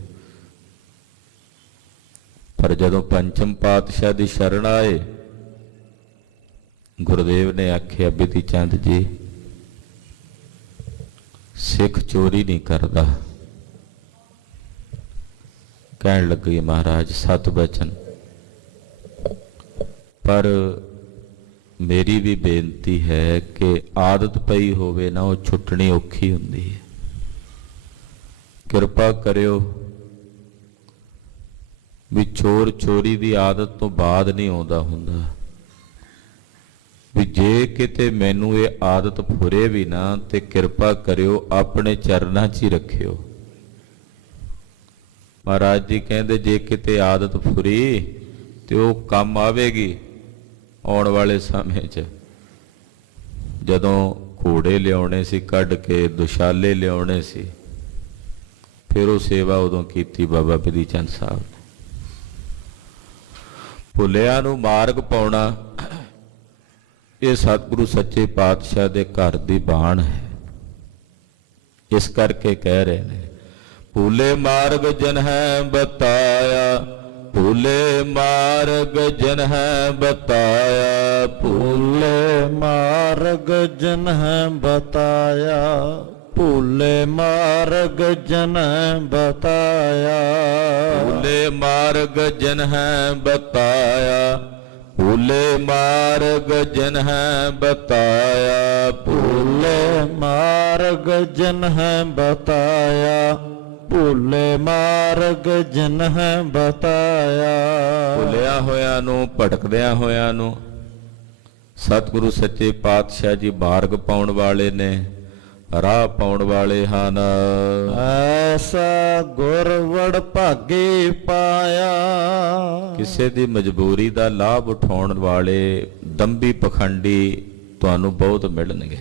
ਪਰ ਜਦੋਂ ਪੰਚਮ ਪਾਤਸ਼ਾਹ ਦੀ ਸ਼ਰਨ ਆਏ, ਗੁਰਦੇਵ ਨੇ ਆਖਿਆ, ਬਿਧੀ ਚੰਦ ਜੀ, ਸਿੱਖ ਚੋਰੀ ਨਹੀਂ ਕਰਦਾ। ਕਹਿਣ ਲੱਗੇ, ਮਹਾਰਾਜ ਸਤ ਬਚਨ, ਪਰ ਮੇਰੀ ਵੀ ਬੇਨਤੀ ਹੈ ਕਿ ਆਦਤ ਪਈ ਹੋਵੇ ਨਾ, ਉਹ ਛੁੱਟਣੀ ਔਖੀ ਹੁੰਦੀ ਹੈ। ਕਿਰਪਾ ਕਰਿਓ ਵੀ ਚੋਰ ਚੋਰੀ ਦੀ ਆਦਤ ਤੋਂ ਬਾਅਦ ਨਹੀਂ ਆਉਂਦਾ ਹੁੰਦਾ, ਵੀ ਜੇ ਕਿਤੇ ਮੈਨੂੰ ਇਹ ਆਦਤ ਫੁਰੇ ਵੀ ਨਾ ਤੇ ਕਿਰਪਾ ਕਰਿਓ ਆਪਣੇ ਚਰਨਾਂ 'ਚ ਹੀ ਰੱਖਿਓ। ਮਹਾਰਾਜ ਜੀ ਕਹਿੰਦੇ ਜੇ ਕਿਤੇ ਆਦਤ ਫੁਰੀ ਤੇ ਉਹ ਕੰਮ ਆਵੇਗੀ ਆਉਣ ਵਾਲੇ ਸਮੇਂ 'ਚ। ਜਦੋਂ ਘੋੜੇ ਲਿਆਉਣੇ ਸੀ ਕੱਢ ਕੇ, ਦੁਸ਼ਾਲੇ ਲਿਆਉਣੇ ਸੀ, ਫਿਰ ਉਹ ਸੇਵਾ ਉਦੋਂ ਕੀਤੀ ਬਾਬਾ ਬਿਧੀ ਚੰਦ ਸਾਹਿਬ ਨੇ। ਭੁੱਲਿਆਂ ਨੂੰ ਮਾਰਗ ਪਾਉਣਾ ਇਹ ਸਤਿਗੁਰੂ ਸੱਚੇ ਪਾਤਸ਼ਾਹ ਦੇ ਘਰ ਦੀ ਬਾਣ ਹੈ। ਇਸ ਕਰਕੇ ਕਹਿ ਰਹੇ ਨੇ, ਭੂਲੇ ਮਾਰਗ ਜਨ ਹੈ ਬਤਾਇਆ, ਭੂਲੇ ਮਾਰਗ ਜਨ ਹੈ ਬਤਾਇਆ, ਭੂਲੇ ਮਾਰਗ ਜਨ ਹੈ ਬਤਾਇਆ, ਭੂਲੇ ਮਾਰਗ ਜਨ ਹੈ ਬਤਾਇਆ, ਭੂਲੇ ਮਾਰਗ ਜਨ ਹੈ ਬਤਾਇਆ, ਭੂਲੇ ਮਾਰਗ ਜਨ ਹੈ ਬਤਾਇਆ, ਭੂਲੇ ਮਾਰਗ ਜਨ ਹੈ ਬਤਾਇਆ, ਭੂਲੇ ਮਾਰਗ ਜਨ ਹੈ ਬਤਾਇਆ। ਭੁੱਲਿਆ ਹੋਇਆਂ ਨੂੰ, ਭਟਕਦਿਆਂ ਹੋਇਆਂ ਨੂੰ ਸਤਿਗੁਰੂ ਸੱਚੇ ਪਾਤਸ਼ਾਹ ਜੀ ਮਾਰਗ ਪਾਉਣ ਵਾਲੇ ਨੇ, ਰਾਹ ਪਾਉਣ ਵਾਲੇ ਹਨ। ਐਸਾ ਗੁਰ ਵਡ ਭਾਗੇ ਪਾਇਆ, ਕਿਸੇ ਦੀ ਮਜਬੂਰੀ ਦਾ ਲਾਭ ਉਠਾਉਣ ਵਾਲੇ ਦੰਭੀ ਪਖੰਡੀ ਤੁਹਾਨੂੰ ਬਹੁਤ ਮਿਲਣਗੇ।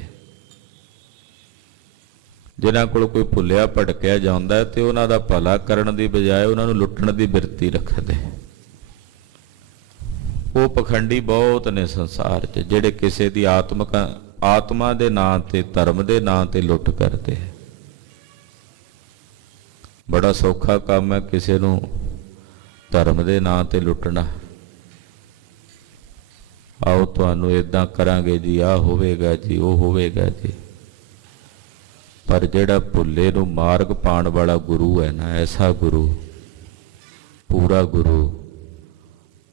ਜਿਨ੍ਹਾਂ ਕੋਲ ਕੋਈ ਭੁੱਲਿਆ ਭਟਕਿਆ ਜਾਂਦਾ ਤੇ ਉਹਨਾਂ ਦਾ ਭਲਾ ਕਰਨ ਦੀ ਬਜਾਏ ਉਹਨਾਂ ਨੂੰ ਲੁੱਟਣ ਦੀ ਬਿਰਤੀ ਰੱਖਦੇ। ਉਹ ਪਖੰਡੀ ਬਹੁਤ ਨੇ ਸੰਸਾਰ 'ਚ, ਜਿਹੜੇ ਕਿਸੇ ਦੀ ਆਤਮਾ ਦੇ ਨਾਂ ਤੇ, ਧਰਮ ਦੇ ਨਾਂ ਤੇ ਲੁੱਟ ਕਰਦੇ। ਬੜਾ ਸੌਖਾ ਕੰਮ ਹੈ ਕਿਸੇ ਨੂੰ ਧਰਮ ਦੇ ਨਾਂ ਤੇ ਲੁੱਟਣਾ। ਆਓ ਤੁਹਾਨੂੰ ਏਦਾਂ ਕਰਾਂਗੇ ਜੀ, ਆਹ ਹੋਵੇਗਾ ਜੀ, ਉਹ ਹੋਵੇਗਾ ਜੀ। ਪਰ ਜਿਹੜਾ ਭੁੱਲੇ ਨੂੰ ਮਾਰਗ ਪਾਉਣ ਵਾਲਾ ਗੁਰੂ ਹੈ ਨਾ, ਐਸਾ ਗੁਰੂ, ਪੂਰਾ ਗੁਰੂ,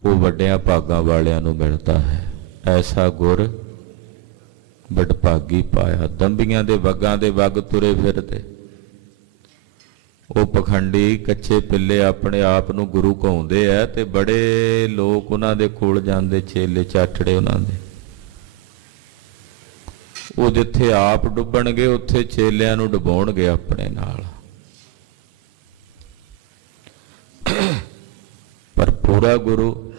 ਉਹ ਵੱਡਿਆਂ ਭਾਗਾਂ ਵਾਲਿਆਂ ਨੂੰ ਮਿਲਦਾ ਹੈ। ਐਸਾ ਗੁਰ ਵਡਭਾਗੀ ਪਾਇਆ। ਦੰਭੀਆਂ ਦੇ ਵਗਾਂ ਦੇ ਵਗ ਤੁਰੇ ਫਿਰਦੇ ਉਹ ਪਖੰਡੀ ਕੱਚੇ ਪਿੱਲੇ ਆਪਣੇ ਆਪ ਨੂੰ ਗੁਰੂ ਕਹਾਉਂਦੇ ਆ, ਤੇ ਬੜੇ ਲੋਕ ਉਹਨਾਂ ਦੇ ਕੋਲ ਜਾਂਦੇ, ਚੇਲੇ ਚਾਟੜੇ ਉਹਨਾਂ ਦੇ। ਉਹ ਜਿੱਥੇ ਆਪ ਡੁੱਬਣਗੇ ਉੱਥੇ ਚੇਲਿਆਂ ਨੂੰ ਡੁਬਾਉਣਗੇ ਆਪਣੇ ਨਾਲ। ਪਰ ਪੂਰਾ ਗੁਰੂ,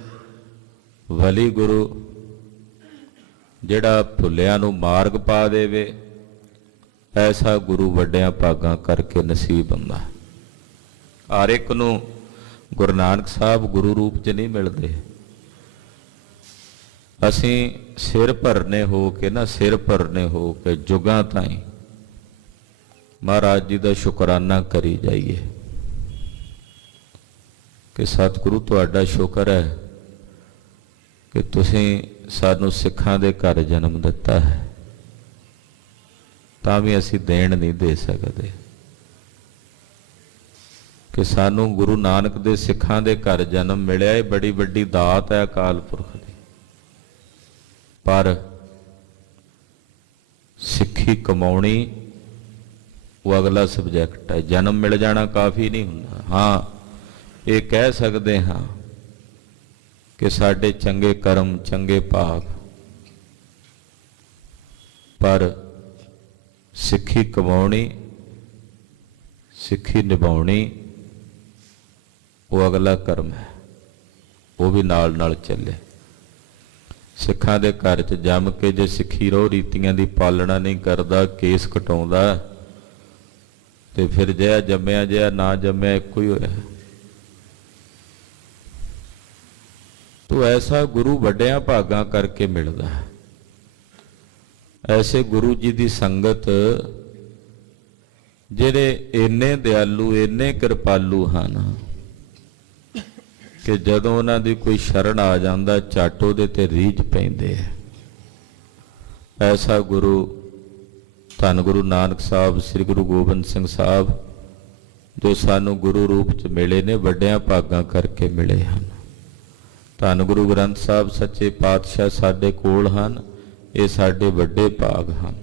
ਵਲੀ ਗੁਰੂ, ਜਿਹੜਾ ਭੁੱਲਿਆਂ ਨੂੰ ਮਾਰਗ ਪਾ ਦੇਵੇ, ਐਸਾ ਗੁਰੂ ਵੱਡਿਆਂ ਭਾਗਾਂ ਕਰਕੇ ਨਸੀਬ ਹੁੰਦਾ। ਹਰ ਇੱਕ ਨੂੰ ਗੁਰੂ ਨਾਨਕ ਸਾਹਿਬ ਗੁਰੂ ਰੂਪ 'ਚ ਨਹੀਂ ਮਿਲਦੇ। ਅਸੀਂ ਸਿਰ ਭਰਨੇ ਹੋ ਕੇ ਨਾ, ਸਿਰ ਭਰਨੇ ਹੋ ਕੇ ਜੁਗਾਂ ਤਾਈਂ ਮਹਾਰਾਜ ਜੀ ਦਾ ਸ਼ੁਕਰਾਨਾ ਕਰੀ ਜਾਈਏ ਕਿ ਸਤਿਗੁਰੂ ਤੁਹਾਡਾ ਸ਼ੁਕਰ ਹੈ ਕਿ ਤੁਸੀਂ ਸਾਨੂੰ ਸਿੱਖਾਂ ਦੇ ਘਰ ਜਨਮ ਦਿੱਤਾ ਹੈ, ਤਾਂ ਵੀ ਅਸੀਂ ਦੇਣ ਨਹੀਂ ਦੇ ਸਕਦੇ ਕਿ ਸਾਨੂੰ ਗੁਰੂ ਨਾਨਕ ਦੇ ਸਿੱਖਾਂ ਦੇ ਘਰ ਜਨਮ ਮਿਲਿਆ। ਇਹ ਬੜੀ ਵੱਡੀ ਦਾਤ ਹੈ ਅਕਾਲ ਪੁਰਖ ਦੀ। ਪਰ ਸਿੱਖੀ ਕਮਾਉਣੀ ਉਹ ਅਗਲਾ ਸਬਜੈਕਟ ਹੈ। ਜਨਮ ਮਿਲ ਜਾਣਾ ਕਾਫੀ ਨਹੀਂ ਹੁੰਦਾ। ਹਾਂ, ਇਹ ਕਹਿ ਸਕਦੇ ਹਾਂ ਕਿ ਸਾਡੇ ਚੰਗੇ ਕਰਮ, ਚੰਗੇ ਭਾਗ, ਪਰ ਸਿੱਖੀ ਕਮਾਉਣੀ, ਸਿੱਖੀ ਨਿਭਾਉਣੀ ਉਹ ਅਗਲਾ ਕਰਮ ਹੈ। ਉਹ ਵੀ ਨਾਲ ਨਾਲ ਚੱਲੇ। ਸਿੱਖਾਂ ਦੇ ਘਰ 'ਚ ਜੰਮ ਕੇ ਜੇ ਸਿੱਖੀ ਰੋਹ ਰੀਤੀਆਂ ਦੀ ਪਾਲਣਾ ਨਹੀਂ ਕਰਦਾ, ਕੇਸ ਕਟਾਉਂਦਾ, ਤੇ ਫਿਰ ਜਿਹਾ ਜੰਮਿਆ ਜਿਹਾ ਨਾ ਜੰਮਿਆ ਇੱਕੋ ਹੀ ਹੋਇਆ। ਤੋ ਐਸਾ ਗੁਰੂ ਵੱਡਿਆਂ ਭਾਗਾਂ ਕਰਕੇ ਮਿਲਦਾ ਹੈ। ਐਸੇ ਗੁਰੂ ਜੀ ਦੀ ਸੰਗਤ ਜਿਹੜੇ ਇੰਨੇ ਦਿਆਲੂ, ਇੰਨੇ ਕਿਰਪਾਲੂ ਹਨ ਕਿ ਜਦੋਂ ਉਹਨਾਂ ਦੀ ਕੋਈ ਸ਼ਰਨ ਆ ਜਾਂਦਾ ਝੱਟ ਉਹਦੇ ਤੇ ਰੀਝ ਪੈਂਦੇ ਹੈ। ਐਸਾ ਗੁਰੂ ਧੰਨ ਗੁਰੂ ਨਾਨਕ ਸਾਹਿਬ, ਸ੍ਰੀ ਗੁਰੂ ਗੋਬਿੰਦ ਸਿੰਘ ਸਾਹਿਬ, ਜੋ ਸਾਨੂੰ ਗੁਰੂ ਰੂਪ 'ਚ ਮਿਲੇ ਨੇ, ਵੱਡਿਆਂ ਭਾਗਾਂ ਕਰਕੇ ਮਿਲੇ ਹਨ। ਧੰਨ ਗੁਰੂ ਗ੍ਰੰਥ ਸਾਹਿਬ ਸੱਚੇ ਪਾਤਸ਼ਾਹ ਸਾਡੇ ਕੋਲ ਹਨ, ਇਹ ਸਾਡੇ ਵੱਡੇ ਭਾਗ ਹਨ।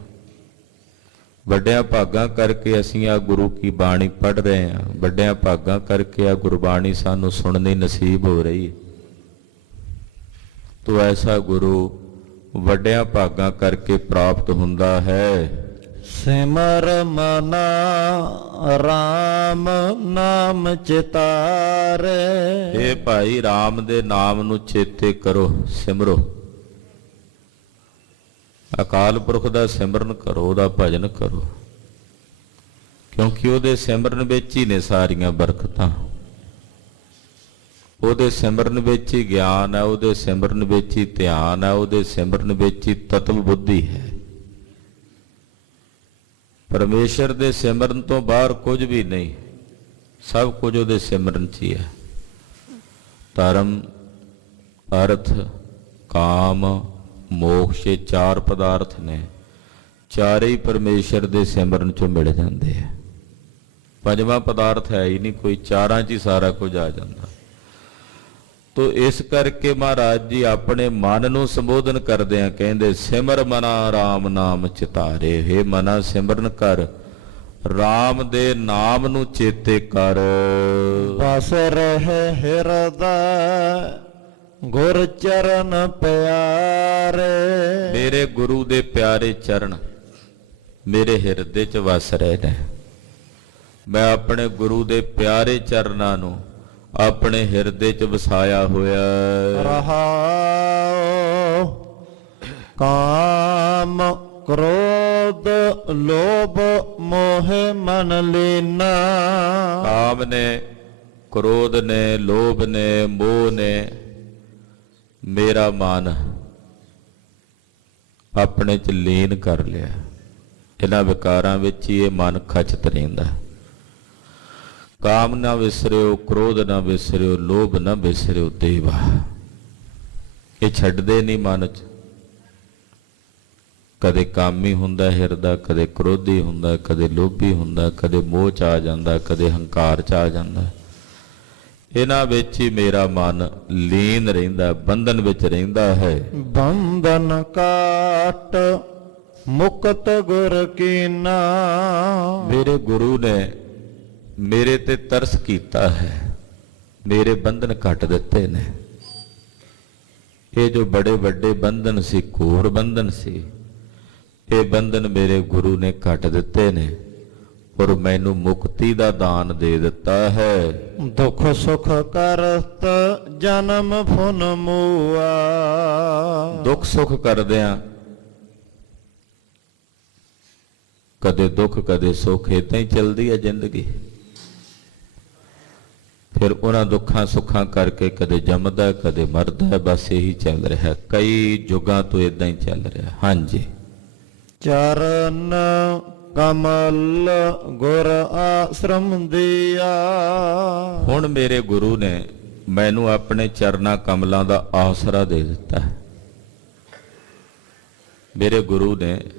ਵੱਡਿਆਂ ਭਾਗਾਂ ਕਰਕੇ ਅਸੀਂ ਆ ਗੁਰੂ ਕੀ ਬਾਣੀ ਪੜ੍ਹ ਰਹੇ ਹਾਂ, ਵੱਡਿਆਂ ਭਾਗਾਂ ਕਰਕੇ ਆ ਗੁਰਬਾਣੀ ਸਾਨੂੰ ਸੁਣਨੀ ਨਸੀਬ ਹੋ ਰਹੀ ਹੈ। ਤੋ ਐਸਾ ਗੁਰੂ ਵੱਡਿਆਂ ਭਾਗਾਂ ਕਰਕੇ ਪ੍ਰਾਪਤ ਹੁੰਦਾ ਹੈ। ਸਿਮਰ ਮਨਾ ਰਾਮ ਨਾਮ ਚਿਤਾਰੇ। ਇਹ ਭਾਈ ਰਾਮ ਦੇ ਨਾਮ ਨੂੰ ਚੇਤੇ ਕਰੋ, ਸਿਮਰੋ, ਅਕਾਲ ਪੁਰਖ ਦਾ ਸਿਮਰਨ ਕਰੋ, ਉਹਦਾ ਭਜਨ ਕਰੋ, ਕਿਉਂਕਿ ਉਹਦੇ ਸਿਮਰਨ ਵਿੱਚ ਹੀ ਨੇ ਸਾਰੀਆਂ ਬਰਕਤਾਂ। ਉਹਦੇ ਸਿਮਰਨ ਵਿੱਚ ਹੀ ਗਿਆਨ ਹੈ, ਉਹਦੇ ਸਿਮਰਨ ਵਿੱਚ ਹੀ ਧਿਆਨ ਹੈ, ਉਹਦੇ ਸਿਮਰਨ ਵਿੱਚ ਹੀ ਤਤਵ ਬੁੱਧੀ ਹੈ। ਪਰਮੇਸ਼ਰ ਦੇ ਸਿਮਰਨ ਤੋਂ ਬਾਹਰ ਕੁਝ ਵੀ ਨਹੀਂ, ਸਭ ਕੁਝ ਉਹਦੇ ਸਿਮਰਨ 'ਚ ਹੀ ਹੈ। ਧਰਮ, ਅਰਥ, ਕਾਮ, ਮੋਕਸ਼, ਇਹ ਚਾਰ ਪਦਾਰਥ ਨੇ, ਚਾਰੇ ਹੀ ਪਰਮੇਸ਼ਰ ਦੇ ਸਿਮਰਨ 'ਚੋਂ ਮਿਲ ਜਾਂਦੇ ਆ। ਪੰਜਵਾਂ ਪਦਾਰਥ ਹੈ ਹੀ ਨਹੀਂ ਕੋਈ, ਚਾਰਾਂ 'ਚ ਹੀ ਸਾਰਾ ਕੁਝ ਆ ਜਾਂਦਾ। ਤੋ ਇਸ ਕਰਕੇ ਮਹਾਰਾਜ ਜੀ ਆਪਣੇ ਮਨ ਨੂੰ ਸੰਬੋਧਨ ਕਰਦੇ ਆ, ਕਹਿੰਦੇ ਸਿਮਰ ਮਨਾ ਰਾਮ ਨਾਮ ਚਿਤਾਰੇ। ਹੇ ਮਨਾ ਸਿਮਰਨ ਕਰ, ਰਾਮ ਦੇ ਨਾਮ ਨੂੰ ਚੇਤੇ ਕਰ। ਬਸ ਰਹਿ ਹਿਰਦਾ ਗੁਰ ਚਰਨ ਪਿਆਰੇ। ਮੇਰੇ ਗੁਰੂ ਦੇ ਪਿਆਰੇ ਚਰਨ ਮੇਰੇ ਹਿਰਦੇ 'ਚ ਵਸ ਰਹੇ ਨੇ। ਮੈਂ ਆਪਣੇ ਗੁਰੂ ਦੇ ਪਿਆਰੇ ਚਰਨਾਂ ਨੂੰ ਆਪਣੇ ਹਿਰਦੇ 'ਚ ਵਸਾਇਆ ਹੋਇਆ ਰਹਾਉ। ਕਾਮ ਕ੍ਰੋਧ ਲੋਭ ਮੋਹ ਮਨ ਲੀਨਾ। ਕਾਮ ਨੇ, ਕ੍ਰੋਧ ਨੇ, ਲੋਭ ਨੇ, ਮੋਹ ਨੇ ਮੇਰਾ ਮਨ ਆਪਣੇ 'ਚ ਲੀਨ ਕਰ ਲਿਆ। ਇਹਨਾਂ ਵਿਕਾਰਾਂ ਵਿੱਚ ਹੀ ਇਹ ਮਨ ਖਚਤ ਰਹਿੰਦਾ। ਕਾਮ ਨਾ ਵਿਸਰਿਓ, ਕ੍ਰੋਧ ਨਾ ਵਿਸਰਿਓ, ਲੋਭ ਨਾ ਵਿਸਰਿਓ ਦੇਵਾ। ਇਹ ਛੱਡਦੇ ਨਹੀਂ ਮਨ 'ਚ। ਕਦੇ ਕਾਮੀ ਹੁੰਦਾ ਹਿਰਦਾ, ਕਦੇ ਕ੍ਰੋਧੀ ਹੁੰਦਾ, ਕਦੇ ਲੋਭੀ ਹੁੰਦਾ, ਕਦੇ ਮੋਹ 'ਚ ਆ ਜਾਂਦਾ, ਕਦੇ ਹੰਕਾਰ 'ਚ ਆ ਜਾਂਦਾ। ਇਹਨਾਂ ਵਿੱਚ ਹੀ ਮੇਰਾ ਮਨ ਲੀਨ ਰਹਿੰਦਾ, ਬੰਧਨ ਵਿੱਚ ਰਹਿੰਦਾ ਹੈ। ਬੰਧਨ ਕਾਟ ਮੁਕਤ ਗੁਰ ਕੀਨਾ। ਮੇਰੇ ਗੁਰੂ ਨੇ ਮੇਰੇ ਤੇ ਤਰਸ ਕੀਤਾ ਹੈ, ਮੇਰੇ ਬੰਧਨ ਕੱਟ ਦਿੱਤੇ ਨੇ। ਇਹ ਜੋ ਬੜੇ ਵੱਡੇ ਬੰਧਨ ਸੀ, ਘੋਰ ਬੰਧਨ ਸੀ, ਇਹ ਬੰਧਨ ਮੇਰੇ ਗੁਰੂ ਨੇ ਕੱਟ ਦਿੱਤੇ ਨੇ ਔਰ ਮੈਨੂੰ ਮੁਕਤੀ ਦਾ ਦਾਨ ਦੇ ਦਿੱਤਾ ਹੈ। ਦੁੱਖ ਸੁਖ ਕਰਤ ਜਨਮ ਫੁਨ ਮੂਆ। ਦੁੱਖ ਸੁਖ ਕਰਦਿਆਂ ਕਦੇ ਦੁੱਖ ਕਦੇ ਸੁੱਖ, ਏਦਾਂ ਹੀ ਚੱਲਦੀ ਹੈ ਜ਼ਿੰਦਗੀ। ਫਿਰ ਉਹਨਾਂ ਦੁੱਖਾਂ ਸੁੱਖਾਂ ਕਰਕੇ ਕਦੇ ਜੰਮਦਾ ਕਦੇ ਮਰਦਾ, ਬਸ ਇਹੀ ਚੱਲ ਰਿਹਾ, ਕਈ ਯੁੱਗਾਂ ਤੋਂ ਏਦਾਂ ਹੀ ਚੱਲ ਰਿਹਾ। ਹਾਂਜੀ। ਚਰਨ ਕਮਲ ਗੁਰ ਆਸ਼ਰਮ ਦਿਆ। ਹੁਣ ਮੇਰੇ ਗੁਰੂ ਨੇ ਮੈਨੂੰ ਆਪਣੇ ਚਰਨਾਂ ਕਮਲਾਂ ਦਾ ਆਸਰਾ ਦੇ ਦਿੱਤਾ ਹੈ। ਮੇਰੇ ਗੁਰੂ ਨੇ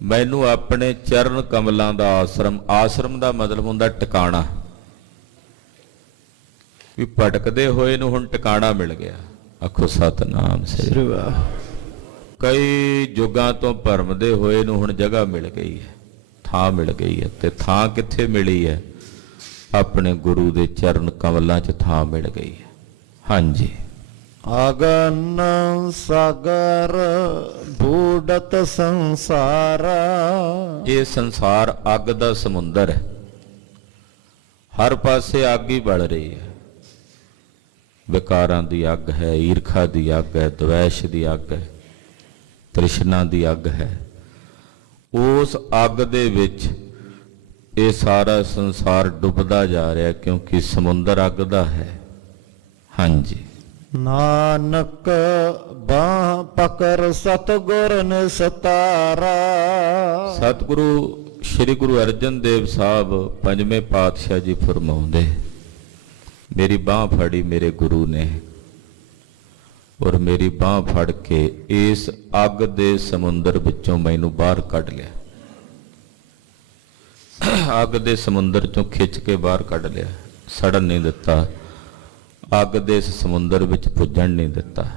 ਮੈਨੂੰ ਆਪਣੇ ਚਰਨ ਕਮਲਾਂ ਦਾ ਆਸ਼ਰਮ, ਆਸ਼ਰਮ ਦਾ ਮਤਲਬ ਹੁੰਦਾ ਟਿਕਾਣਾ, ਵੀ ਭਟਕਦੇ ਹੋਏ ਨੂੰ ਹੁਣ ਟਿਕਾਣਾ ਮਿਲ ਗਿਆ। ਆਖੋ ਸਤਿਨਾਮ ਸ੍ਰੀ ਵਾਹਿਗੁਰੂ। ਕਈ ਯੁੱਗਾਂ ਤੋਂ ਭਰਮਦੇ ਹੋਏ ਨੂੰ ਹੁਣ ਜਗ੍ਹਾ ਮਿਲ ਗਈ ਹੈ, ਥਾਂ ਮਿਲ ਗਈ ਹੈ। ਤੇ ਥਾਂ ਕਿੱਥੇ ਮਿਲੀ ਹੈ? ਆਪਣੇ ਗੁਰੂ ਦੇ ਚਰਨ ਕਮਲਾਂ 'ਚ ਥਾਂ ਮਿਲ ਗਈ ਹੈ। ਹਾਂਜੀ। ਅਗਨ ਸਾਗਰ ਬੂਡਤ ਸੰਸਾਰ। ਇਹ ਸੰਸਾਰ ਅੱਗ ਦਾ ਸਮੁੰਦਰ ਹੈ, ਹਰ ਪਾਸੇ ਅੱਗ ਹੀ ਬਲ ਰਹੀ ਹੈ। ਵਿਕਾਰਾਂ ਦੀ ਅੱਗ ਹੈ, ਈਰਖਾ ਦੀ ਅੱਗ ਹੈ, ਦਵੈਸ਼ ਦੀ ਅੱਗ ਹੈ, ਤ੍ਰਿਸ਼ਨਾ ਦੀ ਅੱਗ ਹੈ। ਉਸ ਅੱਗ ਦੇ ਵਿੱਚ ਇਹ ਸਾਰਾ ਸੰਸਾਰ ਡੁੱਬਦਾ ਜਾ ਰਿਹਾ, ਕਿਉਂਕਿ ਸਮੁੰਦਰ ਅੱਗ ਦਾ ਹੈ। ਹਾਂਜੀ, ਨਾਨਕ ਬਾਹ ਪਕੜ ਸਤਿਗੁਰ ਨਿਸਤਾਰਾ। ਸਤਿਗੁਰੂ ਸ੍ਰੀ ਗੁਰੂ ਅਰਜਨ ਦੇਵ ਸਾਹਿਬ ਪੰਜਵੇਂ ਪਾਤਸ਼ਾਹ ਜੀ ਫਰਮਾਉਂਦੇ, ਮੇਰੀ ਬਾਹ ਫੜੀ ਮੇਰੇ ਗੁਰੂ ਨੇ, ਔਰ ਮੇਰੀ ਬਾਹ ਫੜ ਕੇ ਇਸ ਅੱਗ ਦੇ ਸਮੁੰਦਰ ਵਿੱਚੋਂ ਮੈਨੂੰ ਬਾਹਰ ਕੱਢ ਲਿਆ। ਅੱਗ ਦੇ ਸਮੁੰਦਰ ਚੋਂ ਖਿੱਚ ਕੇ ਬਾਹਰ ਕੱਢ ਲਿਆ, ਸੜਨ ਨਹੀਂ ਦਿੱਤਾ, ਅੱਗ ਦੇ ਇਸ ਸਮੁੰਦਰ ਵਿੱਚ ਪੁੱਜਣ ਨਹੀਂ ਦਿੱਤਾ।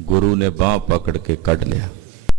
ਗੁਰੂ ਨੇ ਬਾਹ ਪਕੜ ਕੇ ਕੱਢ ਲਿਆ।